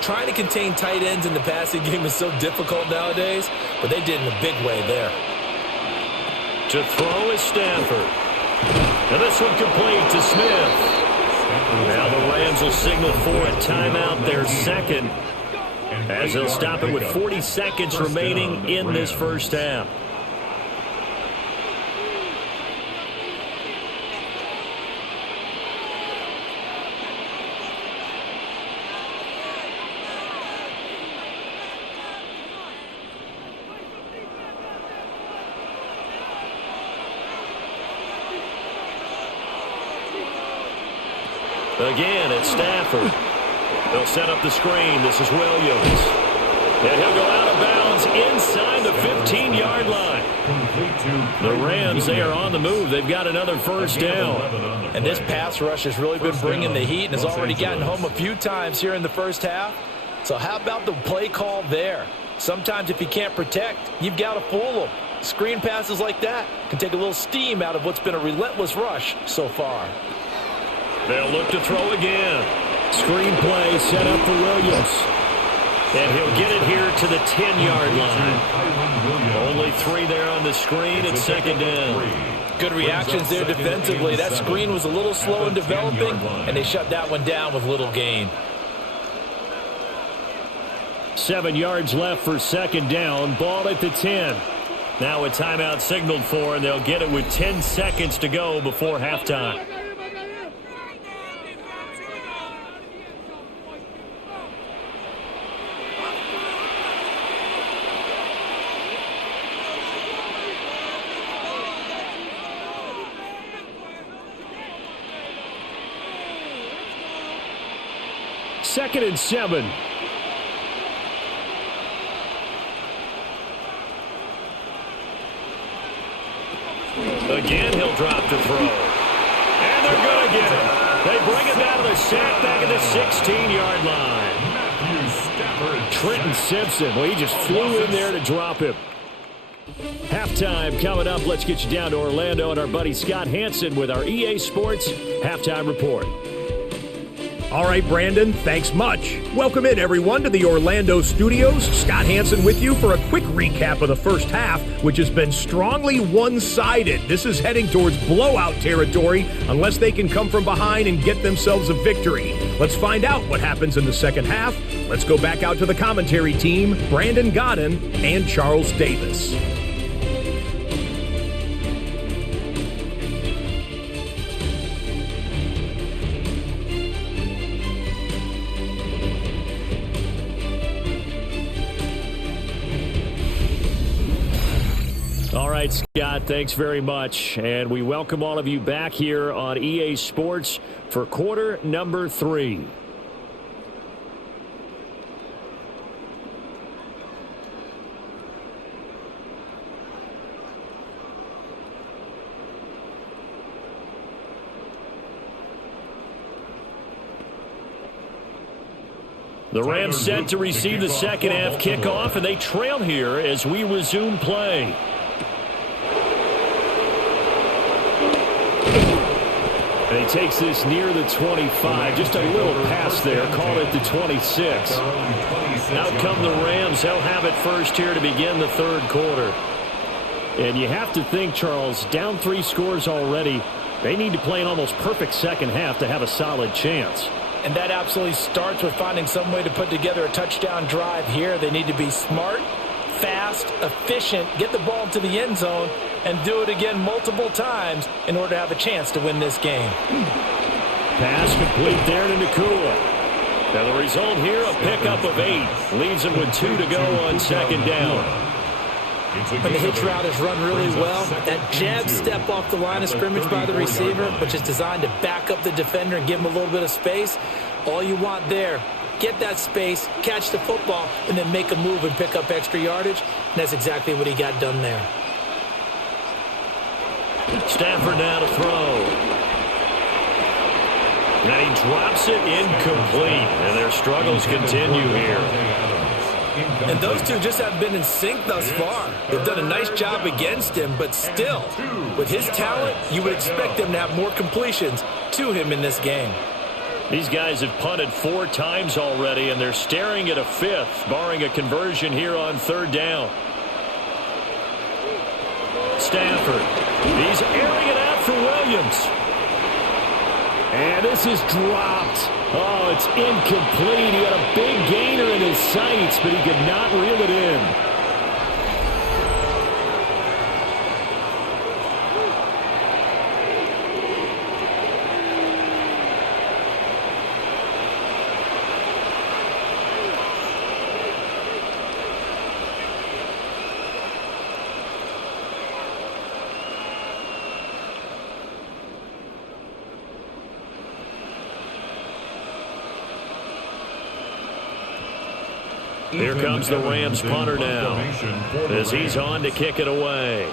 Trying to contain tight ends in the passing game is so difficult nowadays, but they did in a big way there. To throw is Stafford. And this one complete to Smith. Now the Rams will signal for a timeout, their second, as they'll stop it with 40 seconds remaining in this first half. Again, it's Stafford. They'll set up the screen. This is Williams. And he'll go out of bounds inside the 15-yard line. The Rams, they are on the move. They've got another first down. And this pass rush has really been bringing the heat and has already gotten home a few times here in the first half. So how about the play call there? Sometimes if you can't protect, you've got to fool them. Screen passes like that can take a little steam out of what's been a relentless rush so far. They'll look to throw again. Screen play set up for Williams. And he'll get it here to the 10-yard line. Only 3 there on the screen. It's second down. Good reactions there defensively. That screen was a little slow in developing, and they shut that one down with little gain. 7 yards left for second down. Ball at the 10. Now a timeout signaled for, and they'll get it with 10 seconds to go before halftime. Second and 7. Again, he'll drop to throw. And they're going to get it. They bring it down to the sack back at the 16-yard line. Trenton Simpson, well, he just flew in there to drop him. Halftime coming up. Let's get you down to Orlando and our buddy Scott Hansen with our EA Sports Halftime Report. All right, Brandon, thanks much. Welcome in, everyone, to the Orlando studios. Scott Hansen with you for a quick recap of the first half, which has been strongly one-sided. This is heading towards blowout territory unless they can come from behind and get themselves a victory. Let's find out what happens in the second half. Let's go back out to the commentary team, Brandon Godden and Charles Davis. All right, Scott, thanks very much. And we welcome all of you back here on EA Sports for quarter number 3. The Rams set to receive the second half kickoff, and they trail here as we resume play. And he takes this near the 25. Just a little pass there. Call it the 26. Out come the Rams. They'll have it first here to begin the third quarter. And you have to think, Charles, down 3 scores already. They need to play an almost perfect second half to have a solid chance. And that absolutely starts with finding some way to put together a touchdown drive here. They need to be smart, fast, efficient, get the ball to the end zone, and do it again multiple times in order to have a chance to win this game. Pass complete there to Nakua. Now the result here, a pickup of 8. Leaves him with 2 to go on second down. When the hitch route is run really well, that jab step off the line of scrimmage by the receiver, which is designed to back up the defender and give him a little bit of space, all you want there, get that space, catch the football, and then make a move and pick up extra yardage. And that's exactly what he got done there. Stafford now to throw. And he drops it incomplete. And their struggles continue here. And those two just haven't been in sync thus far. They've done a nice job against him, but still, with his talent, you would expect them to have more completions to him in this game. These guys have punted 4 times already, and they're staring at a 5th, barring a conversion here on third down. Stafford. He's airing it out for Williams. And this is dropped. Oh, it's incomplete. He had a big gainer in his sights, but he could not reel it in. Here comes the Rams punter now as he's on to kick it away.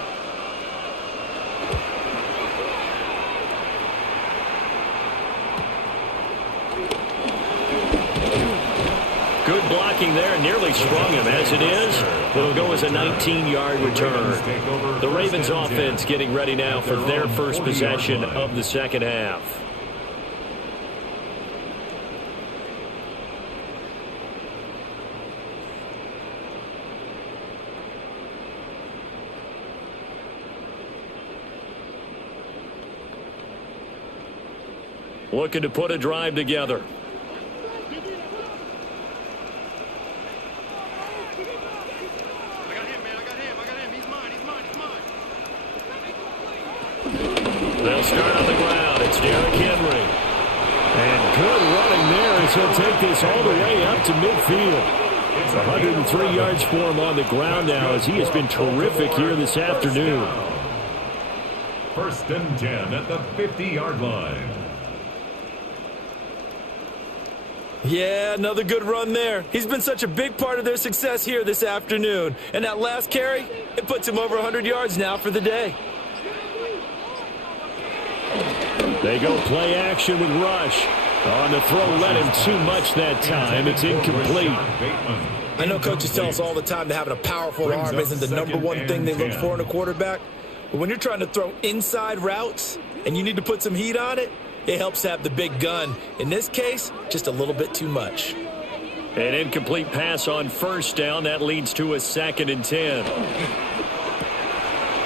Good blocking there, nearly sprung him. As it is, it'll go as a 19-yard return. The Ravens offense getting ready now for their first possession of the second half. Looking to put a drive together. They'll start on the ground. It's Derrick Henry. And good running there as he'll take this all the way up to midfield. It's 103 yards for him on the ground now as he has been terrific here this afternoon. First and 10 at the 50-yard line. Yeah, another good run there. He's been such a big part of their success here this afternoon. And that last carry, it puts him over 100 yards now for the day. They go play action with Rush. On the throw, let him too much that time. It's incomplete. I know coaches tell us all the time that having a powerful arm isn't the number one thing they look for in a quarterback. But when you're trying to throw inside routes and you need to put some heat on it, it helps to have the big gun. In this case, just a little bit too much. An incomplete pass on first down. That leads to a 2nd and 10.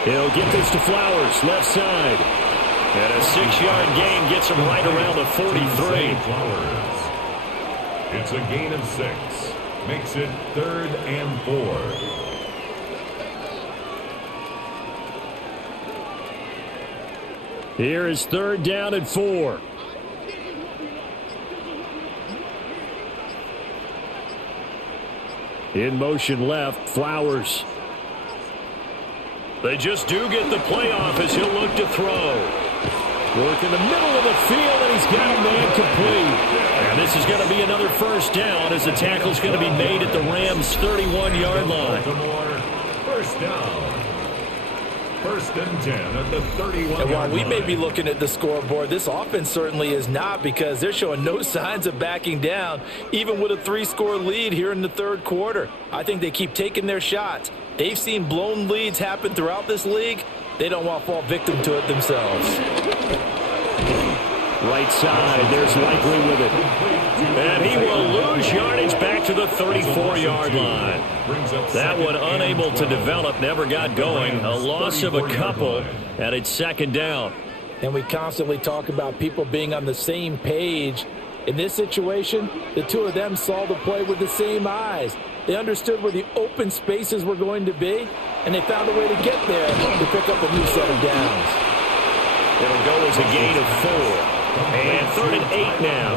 He'll get this to Flowers, left side. And a 6-yard gain gets him right around the 43. It's a gain of 6. Makes it 3rd and 4. Here is 3rd down and 4. In motion left, Flowers. They just do get the play off as he'll look to throw. Work in the middle of the field, and he's got a man complete. And this is going to be another first down as the tackle's going to be made at the Rams' 31-yard line. First down. First and 10 at the 31-yard line. And while we may be looking at the scoreboard, this offense certainly is not, because they're showing no signs of backing down, even with a 3-score lead here in the third quarter. I think they keep taking their shots. They've seen blown leads happen throughout this league. They don't want to fall victim to it themselves. Right side, there's Likely with it. And he will lose yardage back to the 34-yard line. That one unable to develop, never got going. A loss of a couple, and it's 2nd down. And we constantly talk about people being on the same page. In this situation, the two of them saw the play with the same eyes. They understood where the open spaces were going to be, and they found a way to get there to pick up a new set of downs. It'll go as a gain of 4. And 3rd and 8 now.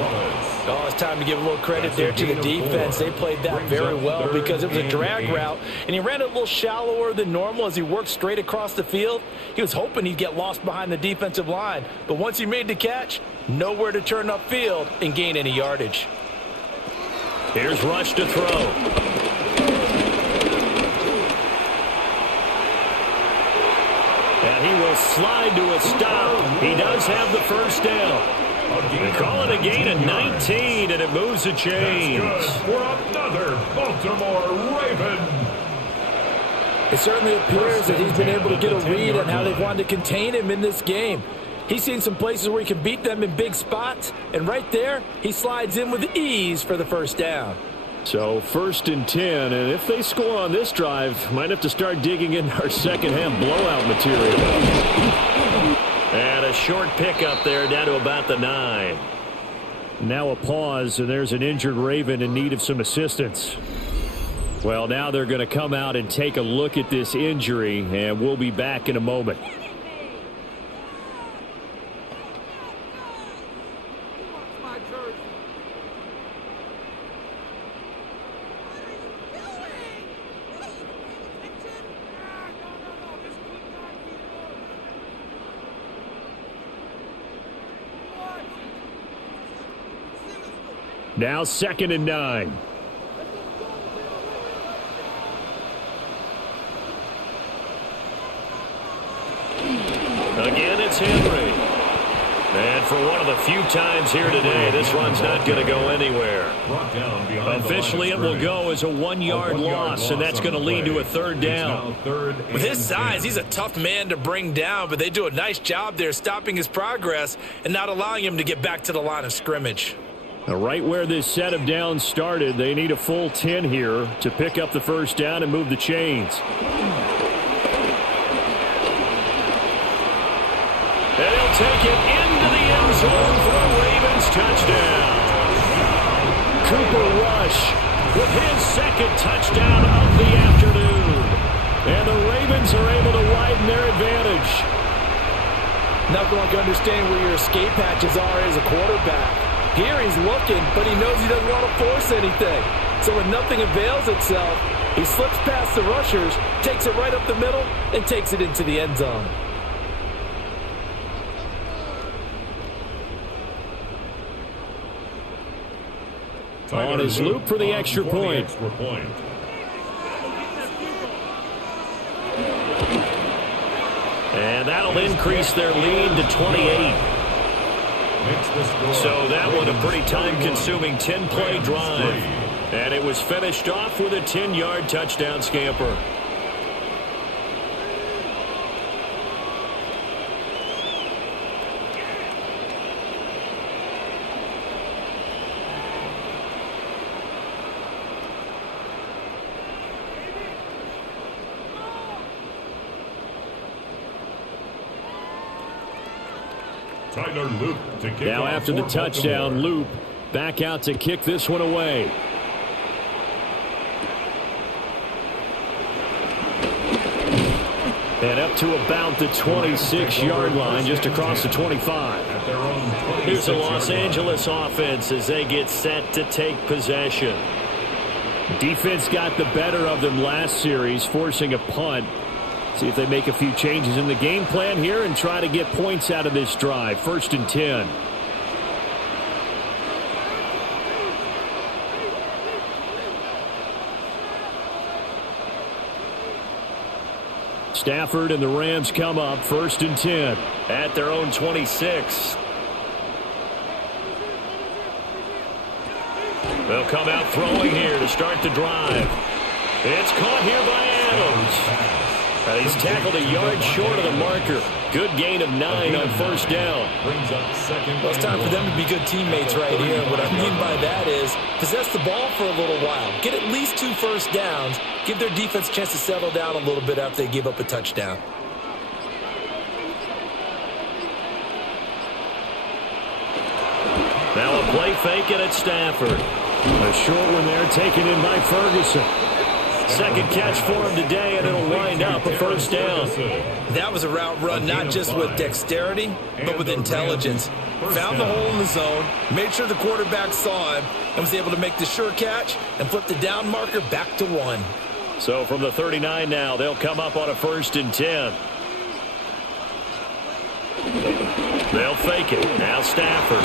Oh, it's time to give a little credit there to the defense. They played that very well because it was a drag route, and he ran it a little shallower than normal as he worked straight across the field. He was hoping he'd get lost behind the defensive line, but once he made the catch, nowhere to turn upfield and gain any yardage. Here's Rush to throw. And he will slide to a stop. He does have the first down. We call it a gain of 19, and it moves the chains. For another Baltimore Raven. It certainly appears that he's been able to get a read on how they've wanted to contain him in this game. He's seen some places where he can beat them in big spots, and right there, he slides in with ease for the first down. So 1st and 10, and if they score on this drive, might have to start digging in our second-half blowout material. And a short pickup there down to about the 9. Now a pause, and there's an injured Raven in need of some assistance. Well, now they're going to come out and take a look at this injury, and we'll be back in a moment. Now 2nd and 9. And it's Henry. And for one of the few times here today, this run's not going to go anywhere. Officially, it will go as a 1-yard loss, and that's going to lead to a third down. With his size, he's a tough man to bring down, but they do a nice job there stopping his progress and not allowing him to get back to the line of scrimmage. Right where this set of downs started, they need a full 10 here to pick up the first down and move the chains. And he'll take it into the end zone for a Ravens touchdown. Cooper Rush with his second touchdown of the afternoon. And the Ravens are able to widen their advantage. Nothing like understanding where your escape hatches are as a quarterback. Here he's looking, but he knows he doesn't want to force anything. So when nothing avails itself, he slips past the rushers, takes it right up the middle, and takes it into the end zone. On his loop for the extra point. And that'll increase their lead to 28. So that one a pretty time-consuming 10-play drive. And it was finished off with a 10-yard touchdown scamper. Now after the touchdown, Loop back out to kick this one away. And up to about the 26-yard line, just across the 25. Here's the Los Angeles offense as they get set to take possession. Defense got the better of them last series, forcing a punt. See if they make a few changes in the game plan here and try to get points out of this drive. 1st and 10. Stafford and the Rams come up 1st and 10 at their own 26. They'll come out throwing here to start the drive. It's caught here by Adams. He's tackled a yard short of the marker. Good gain of 9 on 1st down. Well, it's time for them to be good teammates right here. What I mean by that is possess the ball for a little while. Get at least 2 first downs. Give their defense a chance to settle down a little bit after they give up a touchdown. Now a play fake and it's Stafford. A short one there taken in by Ferguson. Second catch for him today, and it'll wind up a 1st down. That was a route run not just with dexterity, but with intelligence. Found the hole in the zone, made sure the quarterback saw him, and was able to make the sure catch and flip the down marker back to 1. So from the 39 now, they'll come up on a 1st and 10. They'll fake it. Now Stafford.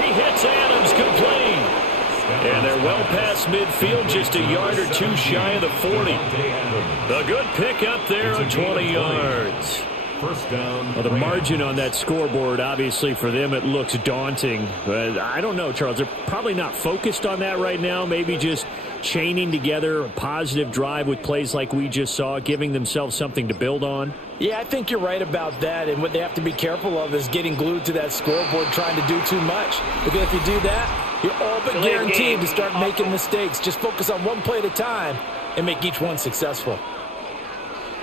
He hits Adams complete. And they're well past midfield, just a yard or 2 shy of the 40. A good pick up there on 20 yards. Well, the margin on that scoreboard, obviously for them it looks daunting. But I don't know, Charles. They're probably not focused on that right now. Maybe just chaining together a positive drive with plays like we just saw, giving themselves something to build on. Yeah, I think you're right about that. And what they have to be careful of is getting glued to that scoreboard trying to do too much. Because if you do that, you're all but guaranteed to start making mistakes. Just focus on one play at a time and make each one successful.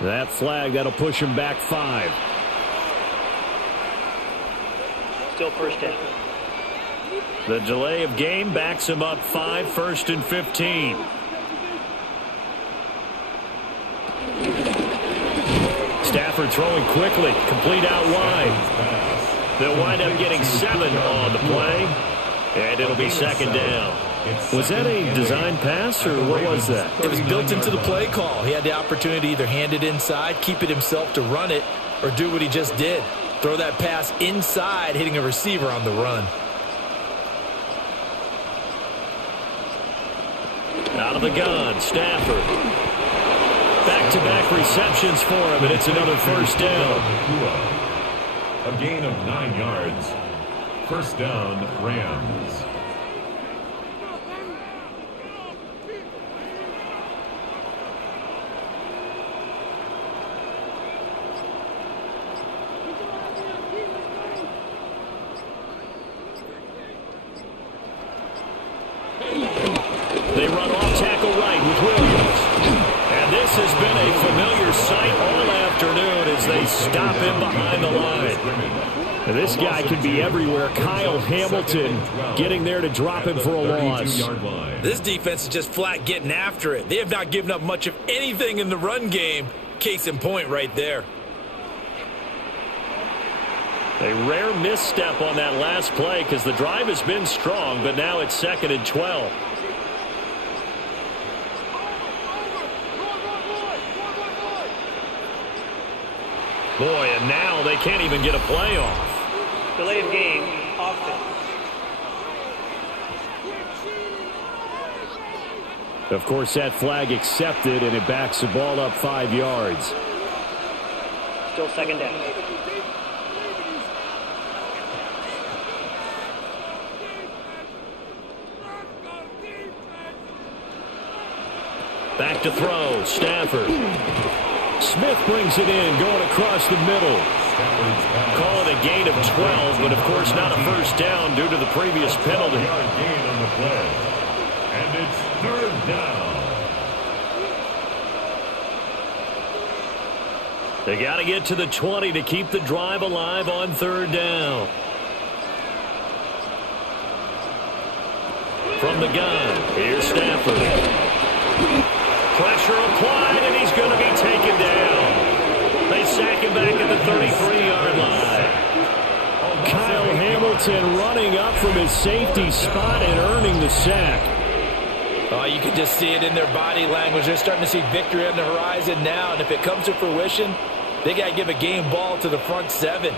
That flag, that'll push him back 5. Still 1st down. The delay of game backs him up 5, 1st and 15. Stafford throwing quickly, complete out wide. They'll wind up getting 7 on the play, and it'll be 2nd down. Was that a design pass, or what was that? It was built into the play call. He had the opportunity to either hand it inside, keep it himself to run it, or do what he just did. Throw that pass inside, hitting a receiver on the run. Out of the gun, Stafford. Back-to-back receptions for him, and it's another 1st down. A gain of 9 yards. First down, Rams. They run off tackle right with Williams. And this has been a familiar sight all afternoon as they stop him behind the line. And this guy can be everywhere. Kyle Hamilton getting there to drop him for a loss. This defense is just flat getting after it. They have not given up much of anything in the run game. Case in point right there. A rare misstep on that last play because the drive has been strong, but now it's 2nd and 12. Boy, and now they can't even get a play off. Delay of game, offense. Of course, that flag accepted, and it backs the ball up 5 yards. Still 2nd down. Back to throw, Stafford. Smith brings it in, going across the middle. Call it a gain of 12, but of course not a first down due to the previous penalty. Gain on the play. And it's 3rd down. They got to get to the 20 to keep the drive alive on 3rd down. From the gun, here's Stafford. Pressure applied, and he's going to be taken down. They sack him back at the 33-yard line. Kyle Hamilton running up from his safety spot and earning the sack. Oh, you can just see it in their body language. They're starting to see victory on the horizon now, and if it comes to fruition, they got to give a game ball to the front 7.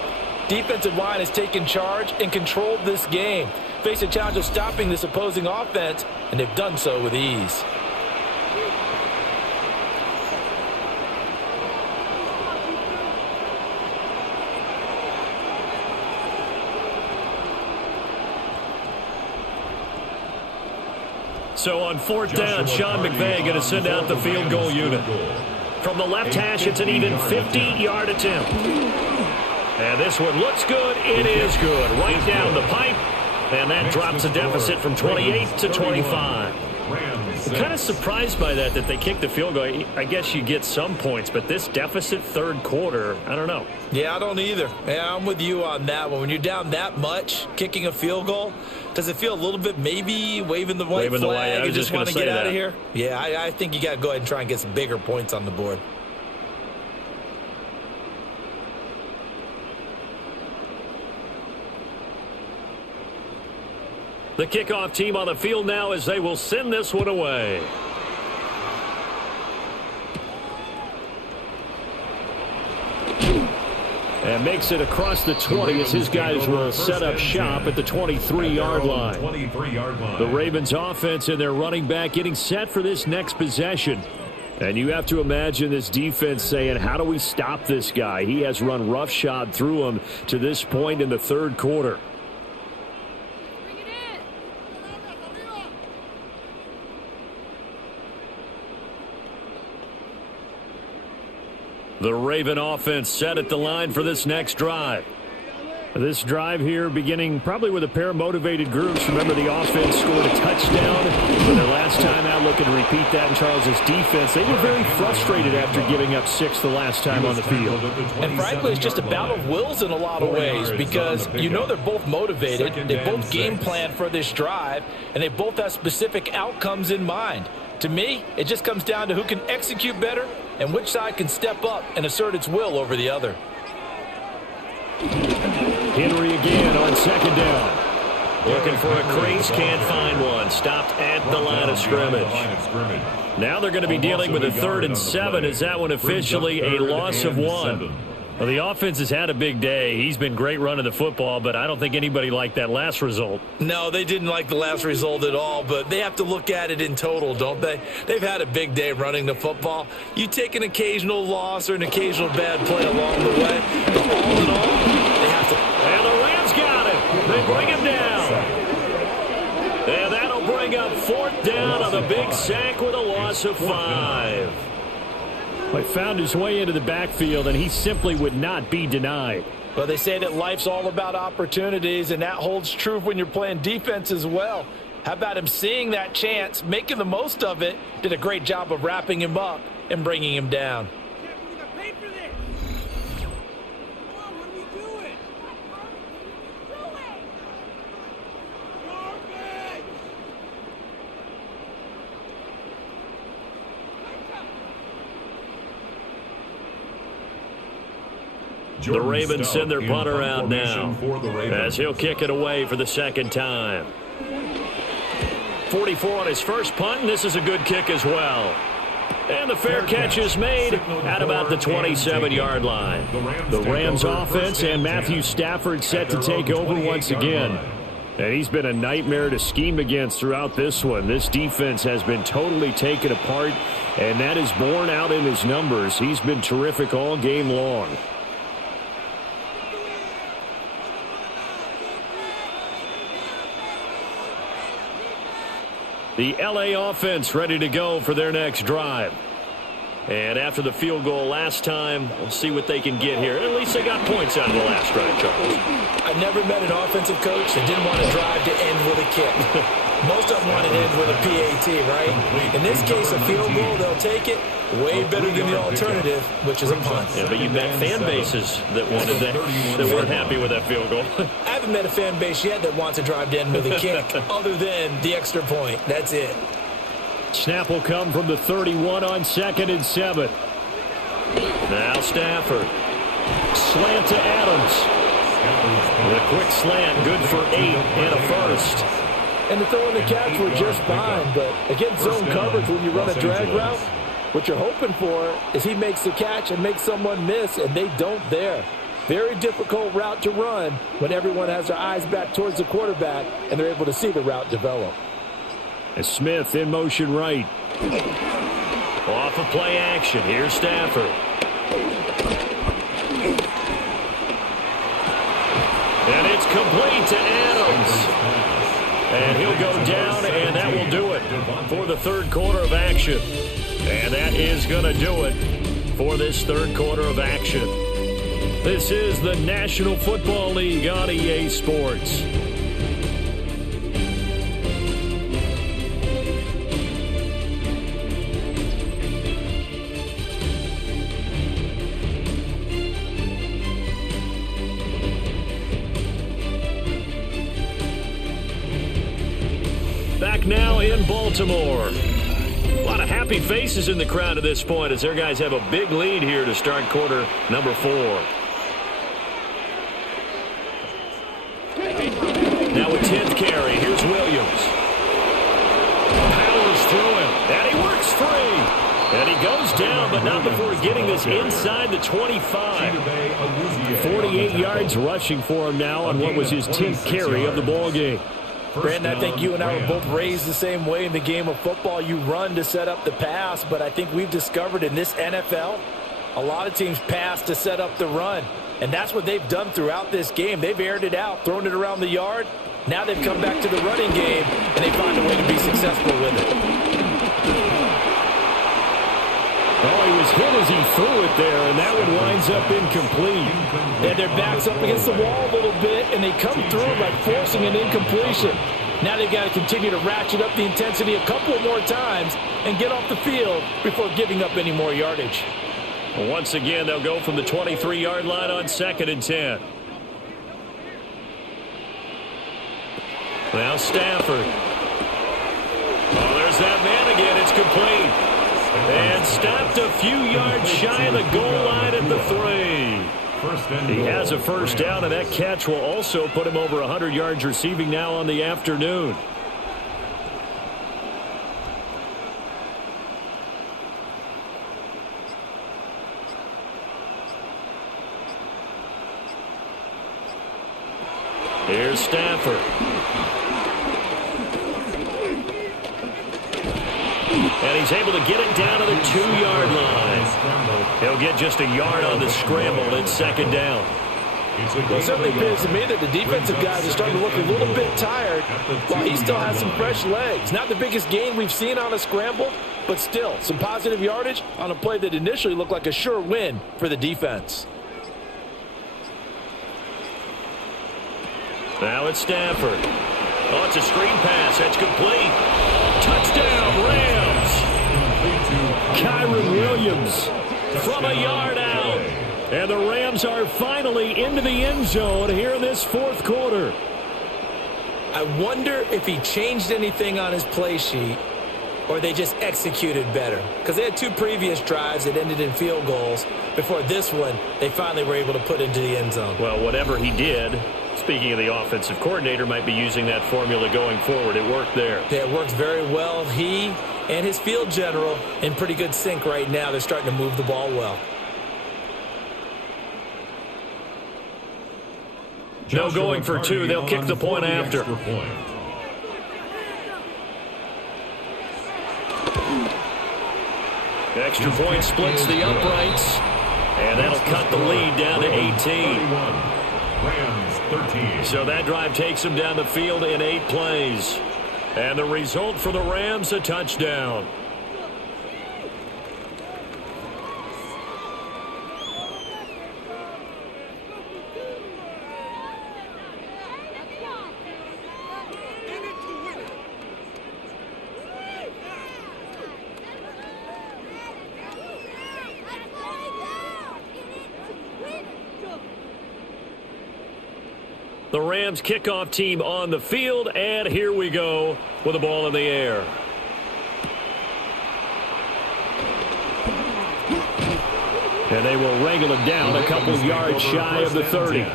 Defensive line has taken charge and controlled this game. Face a challenge of stopping this opposing offense, and they've done so with ease. So on 4th down, Sean McVay going to send out the field goal unit. From the left hash, it's an even 50-yard attempt. And this one looks good. It is good. Right down the pipe. And that drops a deficit from 28 to 25. I'm kind of surprised by that they kicked the field goal. I guess you get some points, but this deficit 3rd quarter, I don't know. Yeah, I don't either. Yeah, I'm with you on that one. When you're down that much, kicking a field goal, does it feel a little bit maybe waving the white flag and just want to get out of here? Yeah, I think you got to go ahead and try and get some bigger points on the board. The kickoff team on the field now as they will send this one away. And makes it across the 20 as his guys will set up shop at the 23-yard line. The Ravens offense and their running back getting set for this next possession. And you have to imagine this defense saying, how do we stop this guy? He has run roughshod through him to this point in the 3rd quarter. The Raven offense set at the line for this next drive. This drive here beginning probably with a pair of motivated groups. Remember, the offense scored a touchdown. But their last time out, looking to repeat that in Charles's defense. They were very frustrated after giving up 6 the last time on the field. And frankly, it's just a battle of wills in a lot of ways because you know they're both motivated. They both game plan for this drive, and they both have specific outcomes in mind. To me, it just comes down to who can execute better and which side can step up and assert its will over the other. Henry again on 2nd down. Looking for a crease, can't find one. Stopped at the line of scrimmage. Now they're going to be dealing with a 3rd and 7 as that one officially a loss of 1. Well, the offense has had a big day. He's been great running the football, but I don't think anybody liked that last result. No, they didn't like the last result at all, but they have to look at it in total, don't they? They've had a big day running the football. You take an occasional loss or an occasional bad play along the way, but all in all, they have bring him down. And that'll bring up 4th down on the big sack with a loss of 5. He found his way into the backfield, and he simply would not be denied. Well, they say that life's all about opportunities, and that holds true when you're playing defense as well. How about him seeing that chance, making the most of it, did a great job of wrapping him up and bringing him down. The Ravens send their punter out now as he'll kick it away for the 2nd time. 44 on his first punt, and this is a good kick as well. And the fair catch is made at about the 27-yard line. The Rams offense and Matthew Stafford set to take over once again. And he's been a nightmare to scheme against throughout this one. This defense has been totally taken apart, and that is borne out in his numbers. He's been terrific all game long. The L.A. offense ready to go for their next drive. And after the field goal last time, we'll see what they can get here. At least they got points out of the last drive, Charles. I never met an offensive coach that didn't want to drive to end with a kick. Most of them want to end with a PAT, right? In this case, a field goal, they'll take it. Way better than the alternative, which is a punt. Yeah, but you've met fan bases that wanted that, that weren't happy with that field goal. I haven't met a fan base yet that wants to drive to end with a kick, other than the extra point. That's it. Snap will come from the 31 on 2nd and 7. Now Stafford. Slant to Adams. The quick slant, good for 8 and a first. And the throw and the catch were just fine, but against zone coverage, when you run a drag route, what you're hoping for is he makes the catch and makes someone miss, and they don't there. Very difficult route to run when everyone has their eyes back towards the quarterback and they're able to see the route develop. And Smith in motion right. Off of play action. Here's Stafford. And it's complete to Adams. And he'll go down, and that will do it for the 3rd quarter of action. And that is going to do it for this 3rd quarter of action. This is the National Football League on EA Sports. Back now in Baltimore. A lot of happy faces in the crowd at this point as their guys have a big lead here to start quarter number 4. Now a 10th carry. Here's Williams. Powers through him. And he works free. And he goes down, but not before getting this inside the 25. 48 yards rushing for him now on what was his 10th carry of the ball game. Brandon, I think you and I were both raised the same way in the game of football. You run to set up the pass, but I think we've discovered in this NFL, a lot of teams pass to set up the run. And that's what they've done throughout this game. They've aired it out, thrown it around the yard. Now they've come back to the running game, and they find a way to be successful with it. Oh, he was hit as he threw it there, and that one winds up incomplete. And their backs up against the wall a little bit, and they come through by forcing an incompletion. Now they've got to continue to ratchet up the intensity a couple more times and get off the field before giving up any more yardage. Once again, they'll go from the 23-yard line on 2nd and 10. Now Stafford. Oh, there's that man again. It's complete. And stopped a few yards shy of the goal line at the 3. He has a first down, and that catch will also put him over 100 yards receiving now on the afternoon. Here's Stafford. And he's able to get it down to the 2-yard line. He'll get just a yard on the scramble. It's 2nd down. Well, it certainly appears to me that the defensive guys are starting to look a little bit tired while he still has some fresh legs. Not the biggest gain we've seen on a scramble, but still some positive yardage on a play that initially looked like a sure win for the defense. Now it's Stafford. Oh, it's a screen pass. That's complete. Touchdown, Rams. Kyron Williams from a yard out. And the Rams are finally into the end zone here in this fourth quarter. I wonder if he changed anything on his play sheet or they just executed better. Because they had two previous drives that ended in field goals. Before this one, they finally were able to put into the end zone. Well, whatever he did, speaking of the offensive coordinator, might be using that formula going forward. It worked there. Yeah, it works very well. He and his field general in pretty good sync right now. They're starting to move the ball well. No going for two. They'll kick the point after. Extra point splits the uprights. And that'll cut the lead down to 18. Rams 13. So that drive takes them down the field in 8 plays. And the result for the Rams, a touchdown. The Rams kickoff team on the field, and here we go with the ball in the air. And they will wrangle it down a couple yards shy of the 30.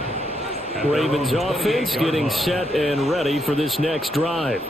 Ravens offense getting set and ready for this next drive.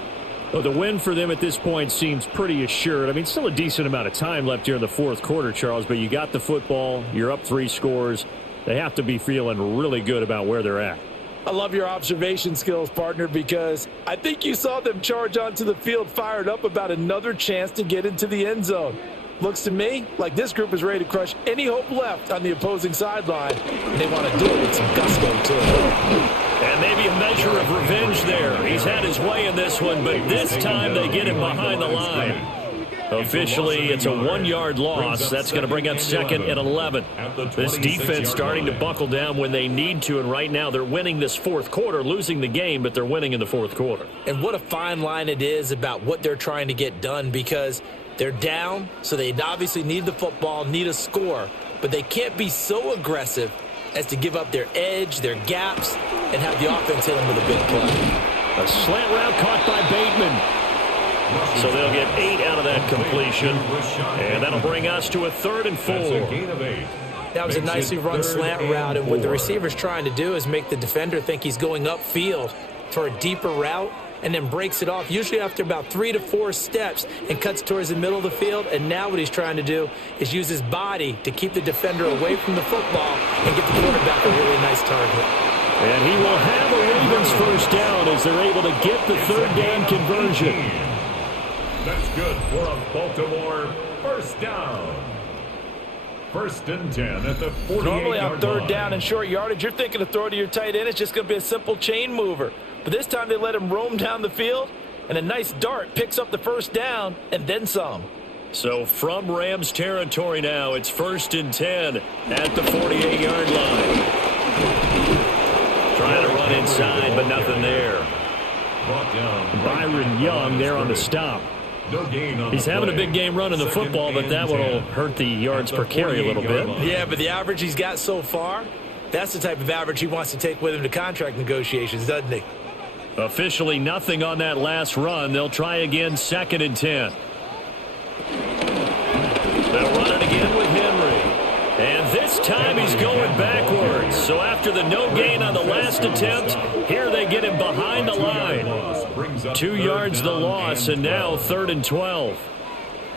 Well, the win for them at this point seems pretty assured. I mean, still a decent amount of time left here in the fourth quarter, Charles, but you got the football, you're up 3 scores. They have to be feeling really good about where they're at. I love your observation skills, partner, because I think you saw them charge onto the field fired up about another chance to get into the end zone. Looks to me like this group is ready to crush any hope left on the opposing sideline, and they want to do it with some gusto, too. And maybe a measure of revenge there. He's had his way in this one, but this time they get him behind the line. Officially, it's a 1-yard loss. That's going to bring up 2nd and 11. This defense starting to buckle down when they need to, and right now they're winning this fourth quarter, losing the game, but they're winning in the fourth quarter. And what a fine line it is about what they're trying to get done, because they're down, so they obviously need the football, need a score, but they can't be so aggressive as to give up their edge, their gaps, and have the offense hit them with a big play. A slant route caught by Bateman. So they'll get 8 out of that completion, and that'll bring us to a 3rd and 4. That was a nicely run slant route, and what the receiver's trying to do is make the defender think he's going upfield for a deeper route, and then breaks it off, usually after about 3 to 4 steps, and cuts towards the middle of the field. And now what he's trying to do is use his body to keep the defender away from the football and get the quarterback a really nice target. And he will have a Ravens first down as they're able to get the 3rd down conversion. That's good for a Baltimore first down. 1st and 10 at the 48-yard Normally on 3rd line. down and short yardage, you're thinking to throw to your tight end. It's just going to be a simple chain mover. But this time they let him roam down the field, and a nice dart picks up the first down and then some. So from Rams territory now, it's 1st and 10 at the 48-yard line. Trying to run inside, but nothing there. Byron Young there on the stop. No gain on He's having a big game running the football, but that one will hurt the yards per carry a little bit. Yeah, but the average he's got so far, that's the type of average he wants to take with him to contract negotiations, doesn't he? Officially nothing on that last run. They'll try again, 2nd and 10. They'll run it again with Henry. And this time he's going backwards. So after the no gain on the last attempt, here they get him behind the line. 2 yards the loss, and now 3rd and 12.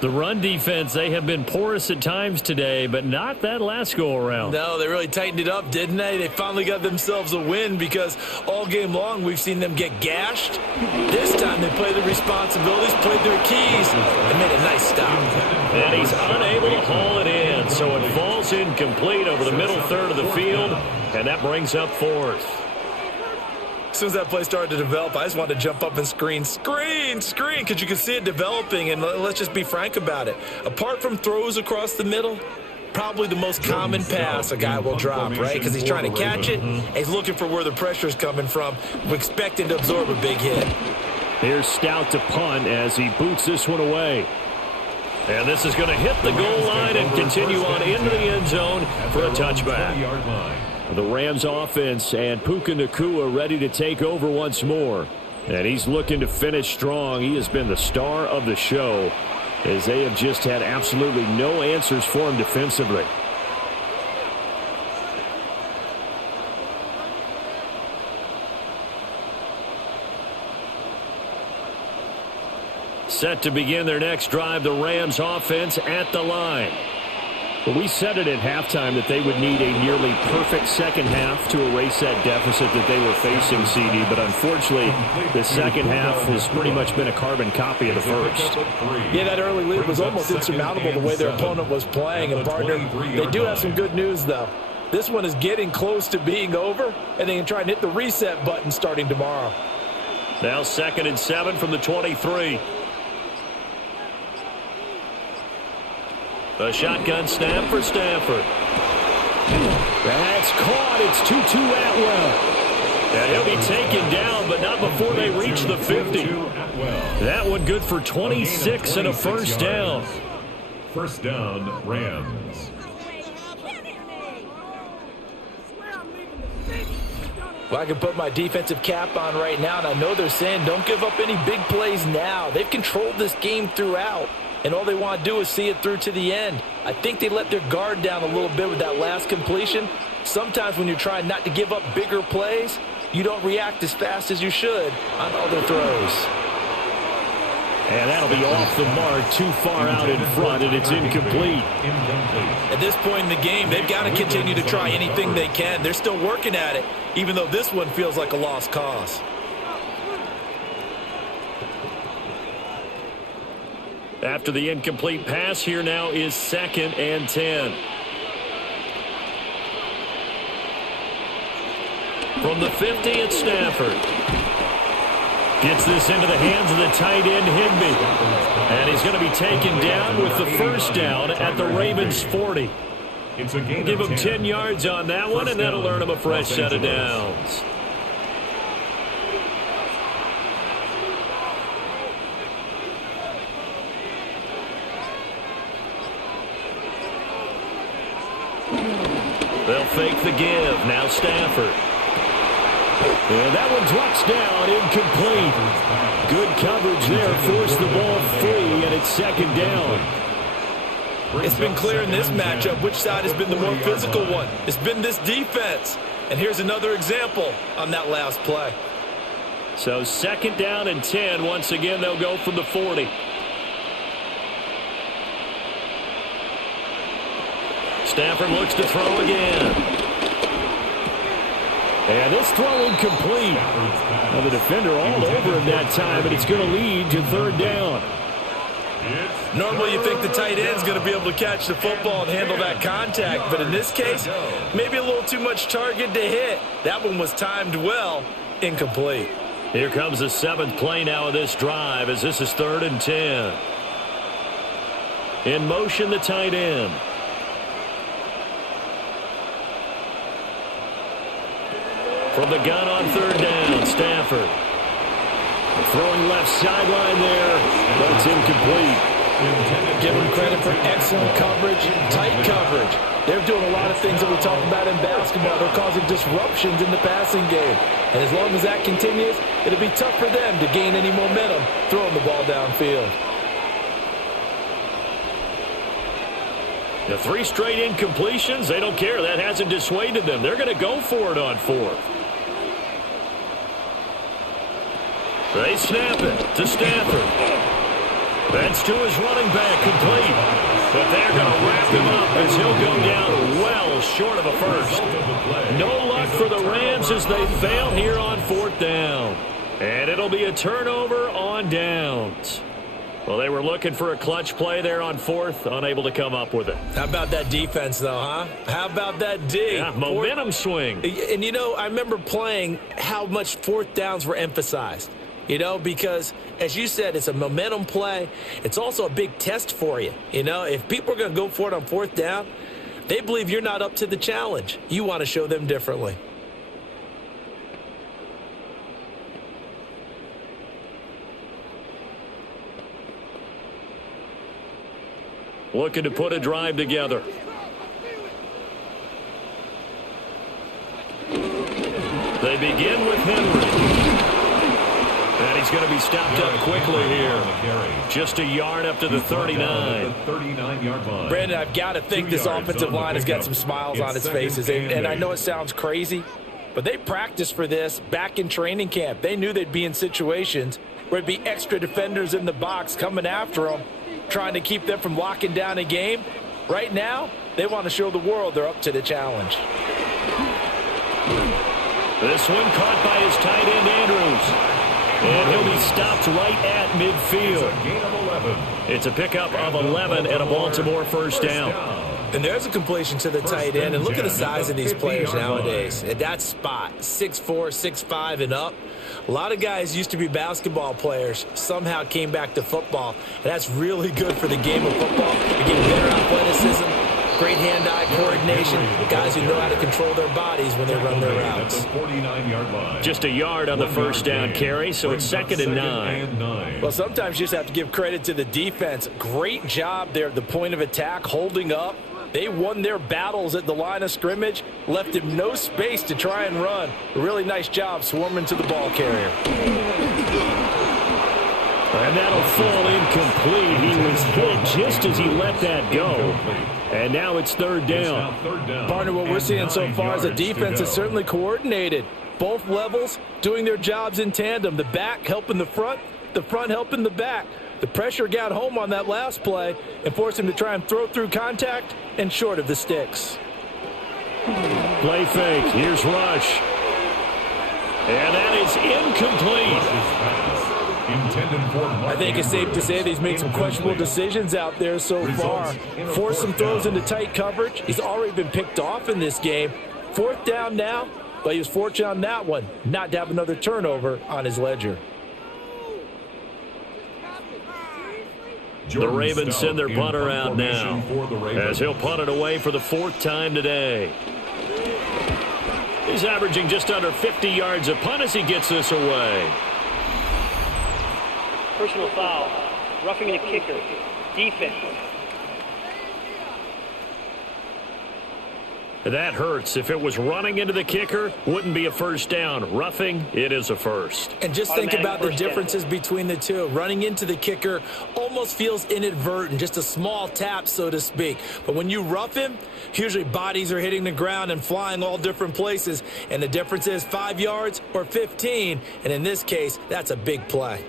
The run defense, they have been porous at times today, but not that last go-around. No, they really tightened it up, didn't they? They finally got themselves a win because all game long we've seen them get gashed. This time they played the responsibilities, played their keys, and made a nice stop. And he's unable to haul it in, so it falls is incomplete over the middle third of the field, and that brings up fourth. As soon as that play started to develop, I just wanted to jump up and scream, because you can see it developing, and let's just be frank about it. Apart from throws across the middle, probably the most common pass a guy will drop, right? Because he's trying to catch it, and he's looking for where the pressure is coming from, expecting to absorb a big hit. Here's Stout to punt as he boots this one away. And this is going to hit the goal line and continue on into the end zone for a touchback. The Rams offense and Puka Nacua ready to take over once more. And he's looking to finish strong. He has been the star of the show, as they have just had absolutely no answers for him defensively. Set to begin their next drive, the Rams offense at the line. Well, we said it at halftime that they would need a nearly perfect second half to erase that deficit that they were facing, CD. But unfortunately, the second half has pretty much been a carbon copy of the first. Yeah, that early lead was almost insurmountable the way their opponent was playing. And, partner, they do have some good news, though. This one is getting close to being over, and they can try and hit the reset button starting tomorrow. Now 2nd and 7 from the 23. The shotgun snap for Stafford. That's caught. It's Tutu Atwell. And he'll be taken down, but not before they reach the 50. That one good for 26 and a first down. First down, Rams. Well, I can put my defensive cap on right now, and I know they're saying don't give up any big plays now. They've controlled this game throughout, and all they want to do is see it through to the end. I think they let their guard down a little bit with that last completion. Sometimes when you're trying not to give up bigger plays, you don't react as fast as you should on other throws. And that'll be off the mark, too far out in front, and it's incomplete. At this point in the game, they've got to continue to try anything they can. They're still working at it, even though this one feels like a lost cause. After the incomplete pass, here now is 2nd and 10. From the 50, it's Stafford. Gets this into the hands of the tight end, Higbee. And he's going to be taken down with the first down at the Ravens' 40. Give him 10 yards on that one, and that'll earn him a fresh set of downs. They'll fake the give. Now Stafford. And that one drops down, incomplete. Good coverage there, forced the ball free, and it's 2nd down. It's been clear in this matchup which side has been the more physical one. It's been this defense. And here's another example on that last play. So 2nd down and 10. Once again, they'll go from the 40. Stafford looks to throw again. And this throw incomplete. Well, the defender all over him that time, but it's going to lead to 3rd down. Normally you think the tight end's going to be able to catch the football and handle that contact, but in this case, maybe a little too much target to hit. That one was timed well, incomplete. Here comes the 7th play now of this drive, as this is 3rd and 10. In motion, the tight end. From the gun on 3rd down, Stafford. Throwing left sideline there, but it's incomplete. Give them credit for excellent coverage, tight coverage. They're doing a lot of things that we talk about in basketball. They're causing disruptions in the passing game. And as long as that continues, it'll be tough for them to gain any momentum throwing the ball downfield. The 3 straight incompletions, they don't care. That hasn't dissuaded them. They're going to go for it on 4th. They snap it to Stafford. That's to his running back, complete. But they're going to wrap him up as he'll go down well short of a first. No luck for the Rams as they fail here on 4th down. And it'll be a turnover on downs. Well, they were looking for a clutch play there on fourth, unable to come up with it. How about that defense, though, huh? How about that D? Yeah, momentum swing. And, you know, I remember playing how much fourth downs were emphasized, you know, because, as you said, it's a momentum play. It's also a big test for you. You know, if people are going to go for it on fourth down, they believe you're not up to the challenge. You want to show them differently. Looking to put a drive together. They begin with Henry. And he's going to be stopped up quickly here. Just a yard up to the 39. Brandon, I've got to think this offensive line has got some smiles on its faces. And I know it sounds crazy, but they practiced for this back in training camp. They knew they'd be in situations where there'd be extra defenders in the box coming after them, trying to keep them from locking down a game. Right now, they want to show the world they're up to the challenge. This one caught by his tight end, Andrews. And he'll be stopped right at midfield. It's a pickup of 11 and a Baltimore first down. And there's a completion to the tight end. And look at the size of these players nowadays. At that spot, 6'4", 6'5", and up. A lot of guys used to be basketball players, somehow came back to football. And that's really good for the game of football. You're getting better athleticism, great hand-eye coordination, guys who know how to control their bodies when they run their routes. Just a yard on the first down carry, so it's 2nd and 9. Well, sometimes you just have to give credit to the defense. Great job there at the point of attack, holding up. They won their battles at the line of scrimmage, left him no space to try and run. A really nice job swarming to the ball carrier. And that'll fall incomplete. He was hit just as he let that go. And now it's 3rd down. Partner, what we're seeing so far is the defense is certainly coordinated. Both levels doing their jobs in tandem. The back helping the front helping the back. The pressure got home on that last play and forced him to try and throw through contact and short of the sticks. Play fake. Here's Rush. And that is incomplete. I think it's safe to say that he's made some questionable decisions out there so far. Forced some throws into tight coverage. He's already been picked off in this game. 4th down now, but he was fortunate on that one not to have another turnover on his ledger. The Ravens send their punter out now as he'll punt it away for the 4th time today. He's averaging just under 50 yards a punt as he gets this away. Personal foul. Roughing the kicker. Defense. That hurts. If it was running into the kicker, wouldn't be a first down. Roughing, it is a first. And just think about the differences between the two. Running into the kicker almost feels inadvertent, just a small tap, so to speak. But when you rough him, usually bodies are hitting the ground and flying all different places. And the difference is 5 yards or 15. And in this case, that's a big play.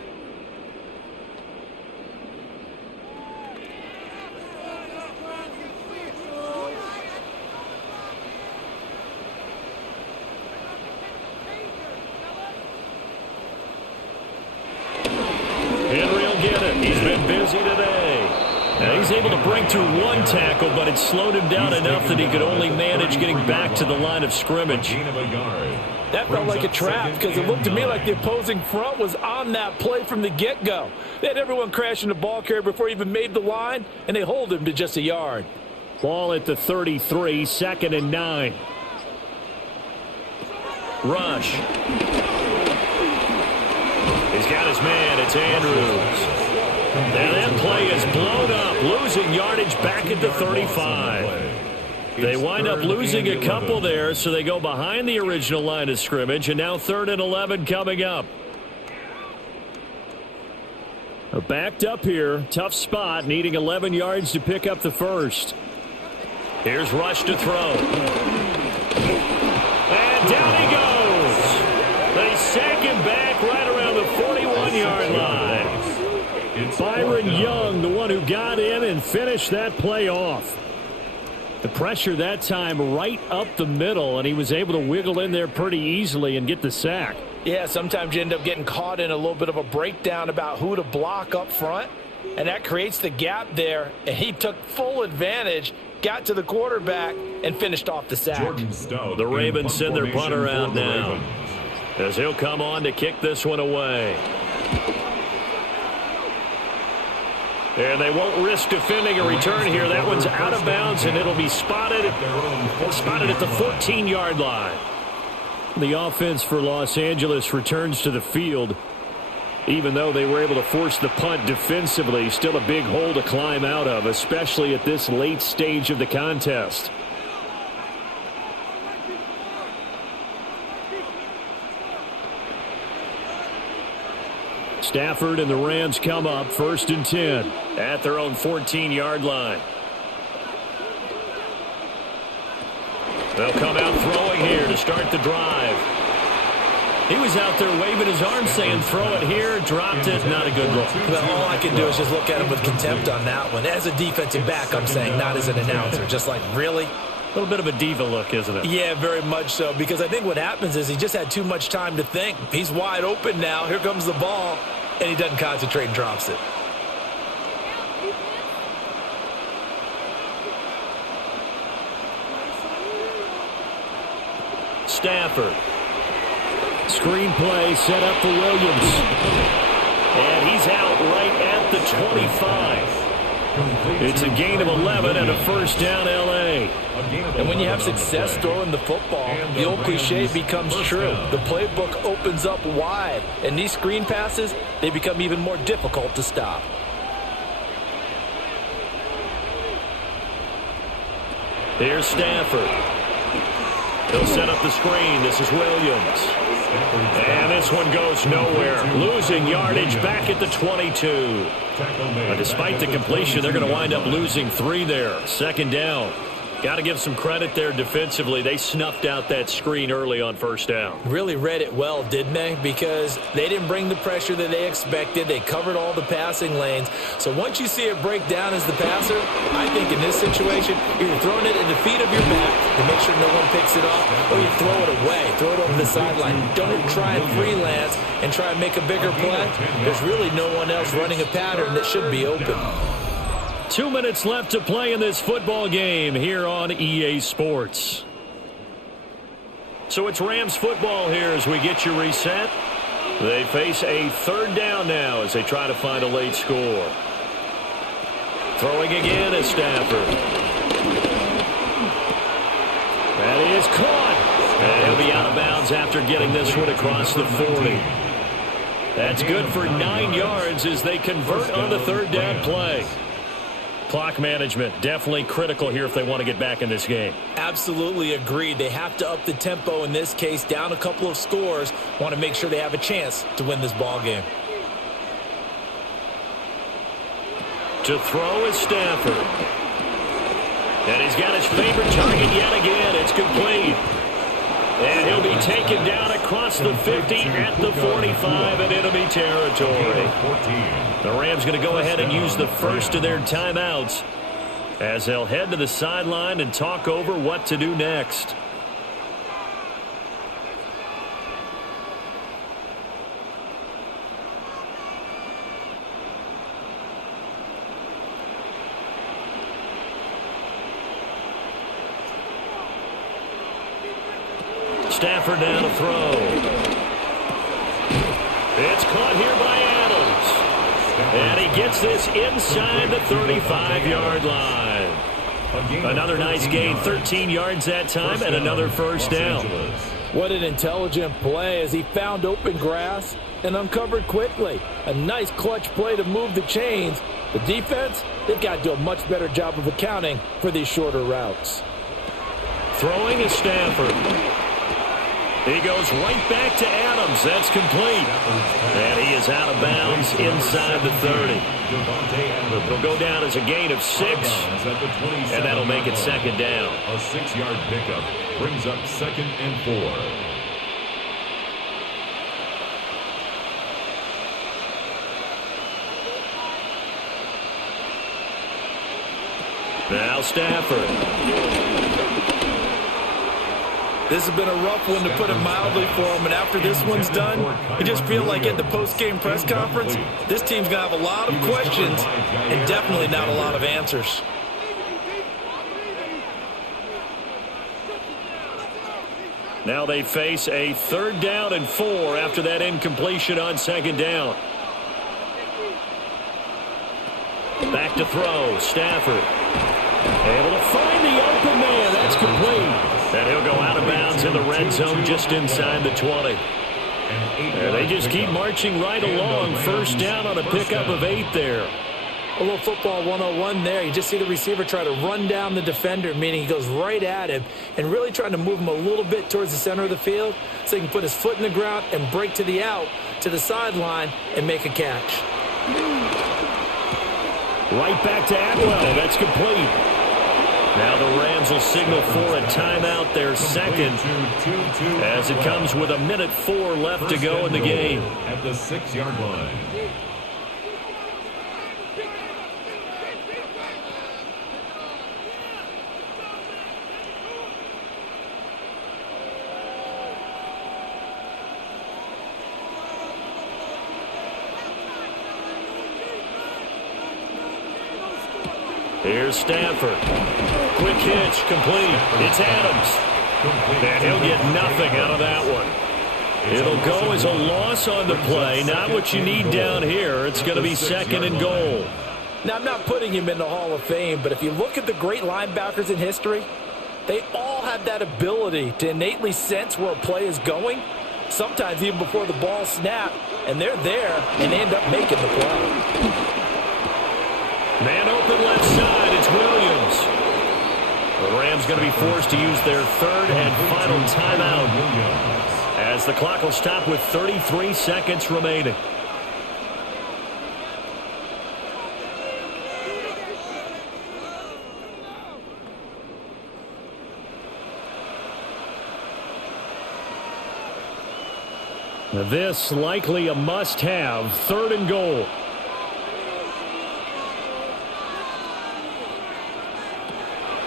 He's able to break through one tackle, but it slowed him down enough that he could only manage getting back to the line of scrimmage. That felt like a trap because it looked to me like the opposing front was on that play from the get-go. They had everyone crashing the ball carrier before he even made the line, and they hold him to just a yard. Ball at the 33, 2nd and 9. Rush. He's got his man. It's Andrews. And that play is blown up, losing yardage back at the 35. They wind up losing a couple there, so they go behind the original line of scrimmage, and now 3rd and 11 coming up. Backed up here, tough spot, needing 11 yards to pick up the first. Here's Rush to throw. And down he goes. They sack him back right around the 41-yard line. Byron Young, the one who got in and finished that play off. The pressure that time right up the middle, and he was able to wiggle in there pretty easily and get the sack. Yeah, sometimes you end up getting caught in a little bit of a breakdown about who to block up front. And that creates the gap there, and he took full advantage, got to the quarterback, and finished off the sack. The Ravens send their punter out now, as he'll come on to kick this one away. And they won't risk defending a return here. That one's out of bounds, and it'll be spotted at the 14-yard line. The offense for Los Angeles returns to the field. Even though they were able to force the punt defensively, still a big hole to climb out of, especially at this late stage of the contest. Stafford and the Rams come up 1st and 10 at their own 14-yard line. They'll come out throwing here to start the drive. He was out there waving his arm saying throw it here, dropped it, not a good look. Well, all I can do is just look at him with contempt on that one. As a defensive back, I'm saying, not as an announcer. Just like, really? A little bit of a diva look, isn't it? Yeah, very much so, because I think what happens is he just had too much time to think. He's wide open now. Here comes the ball, and he doesn't concentrate and drops it. Stafford. Screen play set up for Williams. And he's out right at the 25. It's a gain of 11 and a first down, L.A. And when you have success throwing the football, the old cliche becomes true. The playbook opens up wide. And these screen passes, they become even more difficult to stop. Here's Stafford. He'll set up the screen. This is Williams. And this one goes nowhere. Losing yardage back at the 22. But despite the completion, they're going to wind up losing 3 there. 2nd down. Got to give some credit there defensively. They snuffed out that screen early on 1st down. Really read it well, didn't they? Because they didn't bring the pressure that they expected. They covered all the passing lanes. So once you see it break down as the passer, I think in this situation, you're throwing it at the feet of your back to make sure no one picks it off, or you throw it away. Throw it over the sideline. Don't try and freelance and try and make a bigger play. There's really no one else running a pattern that should be open. 2 minutes left to play in this football game here on EA Sports. So it's Rams football here as we get you reset. They face a 3rd down now as they try to find a late score. Throwing again is Stafford. That is caught. And he'll be out of bounds after getting this one across the 40. That's good for 9 yards as they convert on the 3rd down play. Clock management definitely critical here if they want to get back in this game. Absolutely agreed. They have to up the tempo in this case, down a couple of scores. Want to make sure they have a chance to win this ball game. To throw is Stafford. And he's got his favorite target yet again. It's complete. And he'll be taken down across the 50 at the 45 and enemy territory. The Rams going to go ahead and use the first of their timeouts as they'll head to the sideline and talk over what to do next. Stafford down to throw. It's caught here by Adams. And he gets this inside the 35-yard line. Another nice gain, 13 yards that time, and another first down. What an intelligent play as he found open grass and uncovered quickly. A nice clutch play to move the chains. The defense, they've got to do a much better job of accounting for these shorter routes. Throwing is Stafford. He goes right back to Adams. That's complete. And he is out of bounds inside the 30. It'll go down as a gain of 6, and that'll make it 2nd down. A 6-yard pickup brings up 2nd and 4. Now Stafford. This has been a rough one, to put it mildly, for him. And after this one's done, you just feel like at the post-game press conference, this team's going to have a lot of questions and definitely not a lot of answers. Now they face a 3rd down and 4 after that incompletion on 2nd down. Back to throw. Stafford able to find the open man. That's complete. And he'll go out of bounds in the red zone just inside the 20. And they just keep marching right along. 1st down on a pickup of 8 there. A little football 101 there. You just see the receiver try to run down the defender, meaning he goes right at him and really trying to move him a little bit towards the center of the field so he can put his foot in the ground and break to the out, to the sideline, and make a catch. Right back to Atwell. That's complete. Now the Rams will signal for a timeout, their 2nd, as it comes with 1:04 left to go in the game. At the 6-yard line. Here's Stafford. Quick hitch, complete. It's Adams. And he'll get nothing out of that one. It'll go as a loss on the play. Not what you need down here. It's going to be 2nd and goal. Now, I'm not putting him in the Hall of Fame, but if you look at the great linebackers in history, they all have that ability to innately sense where a play is going, sometimes even before the ball snaps, and they're there, and they end up making the play. Man open left side. It's Williams. The Rams going to be forced to use their 3rd and final timeout as the clock will stop with 33 seconds remaining. This likely a must-have. 3rd and goal.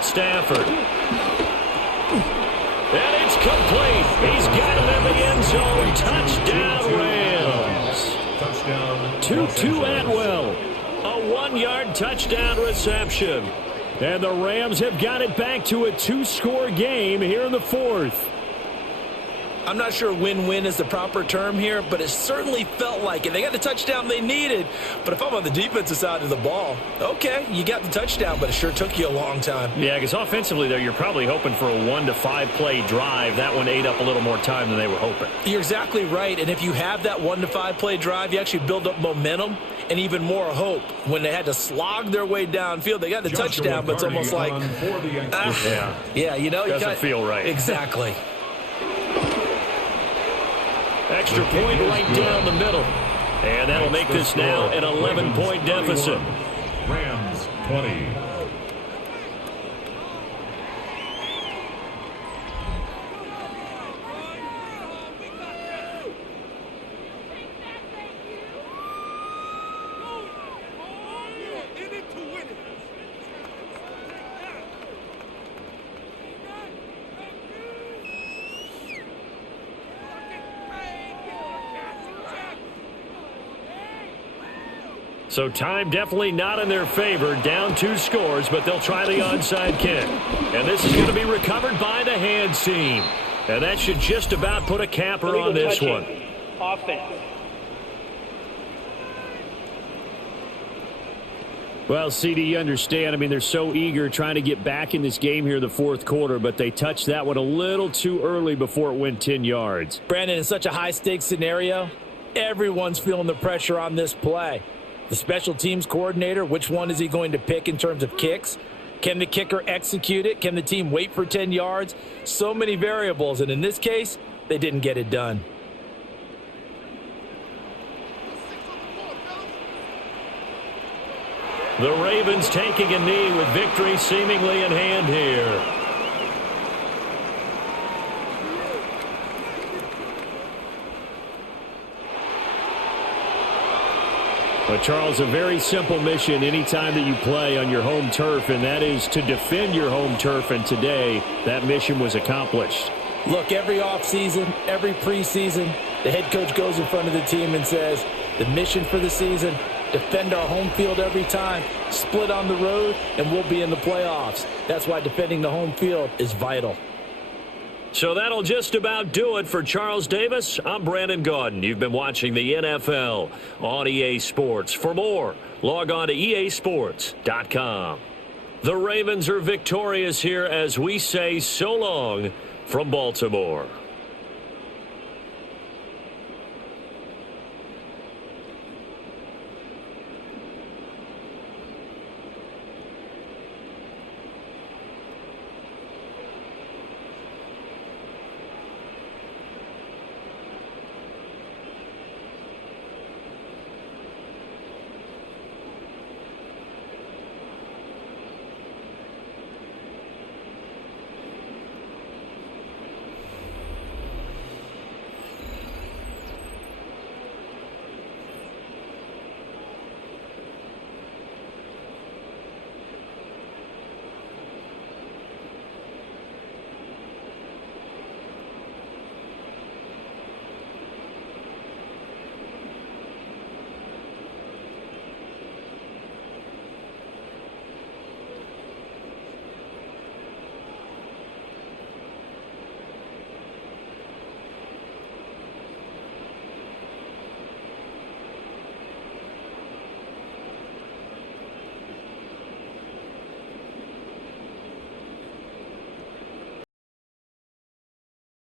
Stafford. And it's complete. He's got it in the end zone. Touchdown, Rams. Touchdown. To Atwell. A 1-yard touchdown reception. And the Rams have got it back to a 2-score game here in the 4th. I'm not sure win-win is the proper term here, but it certainly felt like it. They got the touchdown they needed, but if I'm on the defensive side of the ball, okay, you got the touchdown, but it sure took you a long time. Yeah, because offensively there, you're probably hoping for a 1 to 5 play drive. That one ate up a little more time than they were hoping. You're exactly right, and if you have that 1 to 5 play drive, you actually build up momentum and even more hope. When they had to slog their way downfield, they got the touchdown, but it's almost like, yeah, you know, doesn't feel right. Exactly. Extra point right down the middle. And that'll make this now an 11-point deficit. Rams 20. So time definitely not in their favor. Down 2 scores, but they'll try the onside kick. And this is going to be recovered by the hands team. And that should just about put a capper on this one. Offense. Well, CD, you understand. I mean, they're so eager trying to get back in this game here in the 4th quarter, but they touched that one a little too early before it went 10 yards. Brandon, in such a high-stakes scenario, everyone's feeling the pressure on this play. The special teams coordinator, which one is he going to pick in terms of kicks? Can the kicker execute it? Can the team wait for 10 yards? So many variables, and in this case, they didn't get it done. The Ravens taking a knee with victory seemingly in hand here. But, Charles, a very simple mission anytime that you play on your home turf, and that is to defend your home turf. And today, that mission was accomplished. Look, every offseason, every preseason, the head coach goes in front of the team and says, the mission for the season, defend our home field every time, split on the road, and we'll be in the playoffs. That's why defending the home field is vital. So that'll just about do it for Charles Davis. I'm Brandon Gaudin. You've been watching the NFL on EA Sports. For more, log on to easports.com. The Ravens are victorious here as we say so long from Baltimore.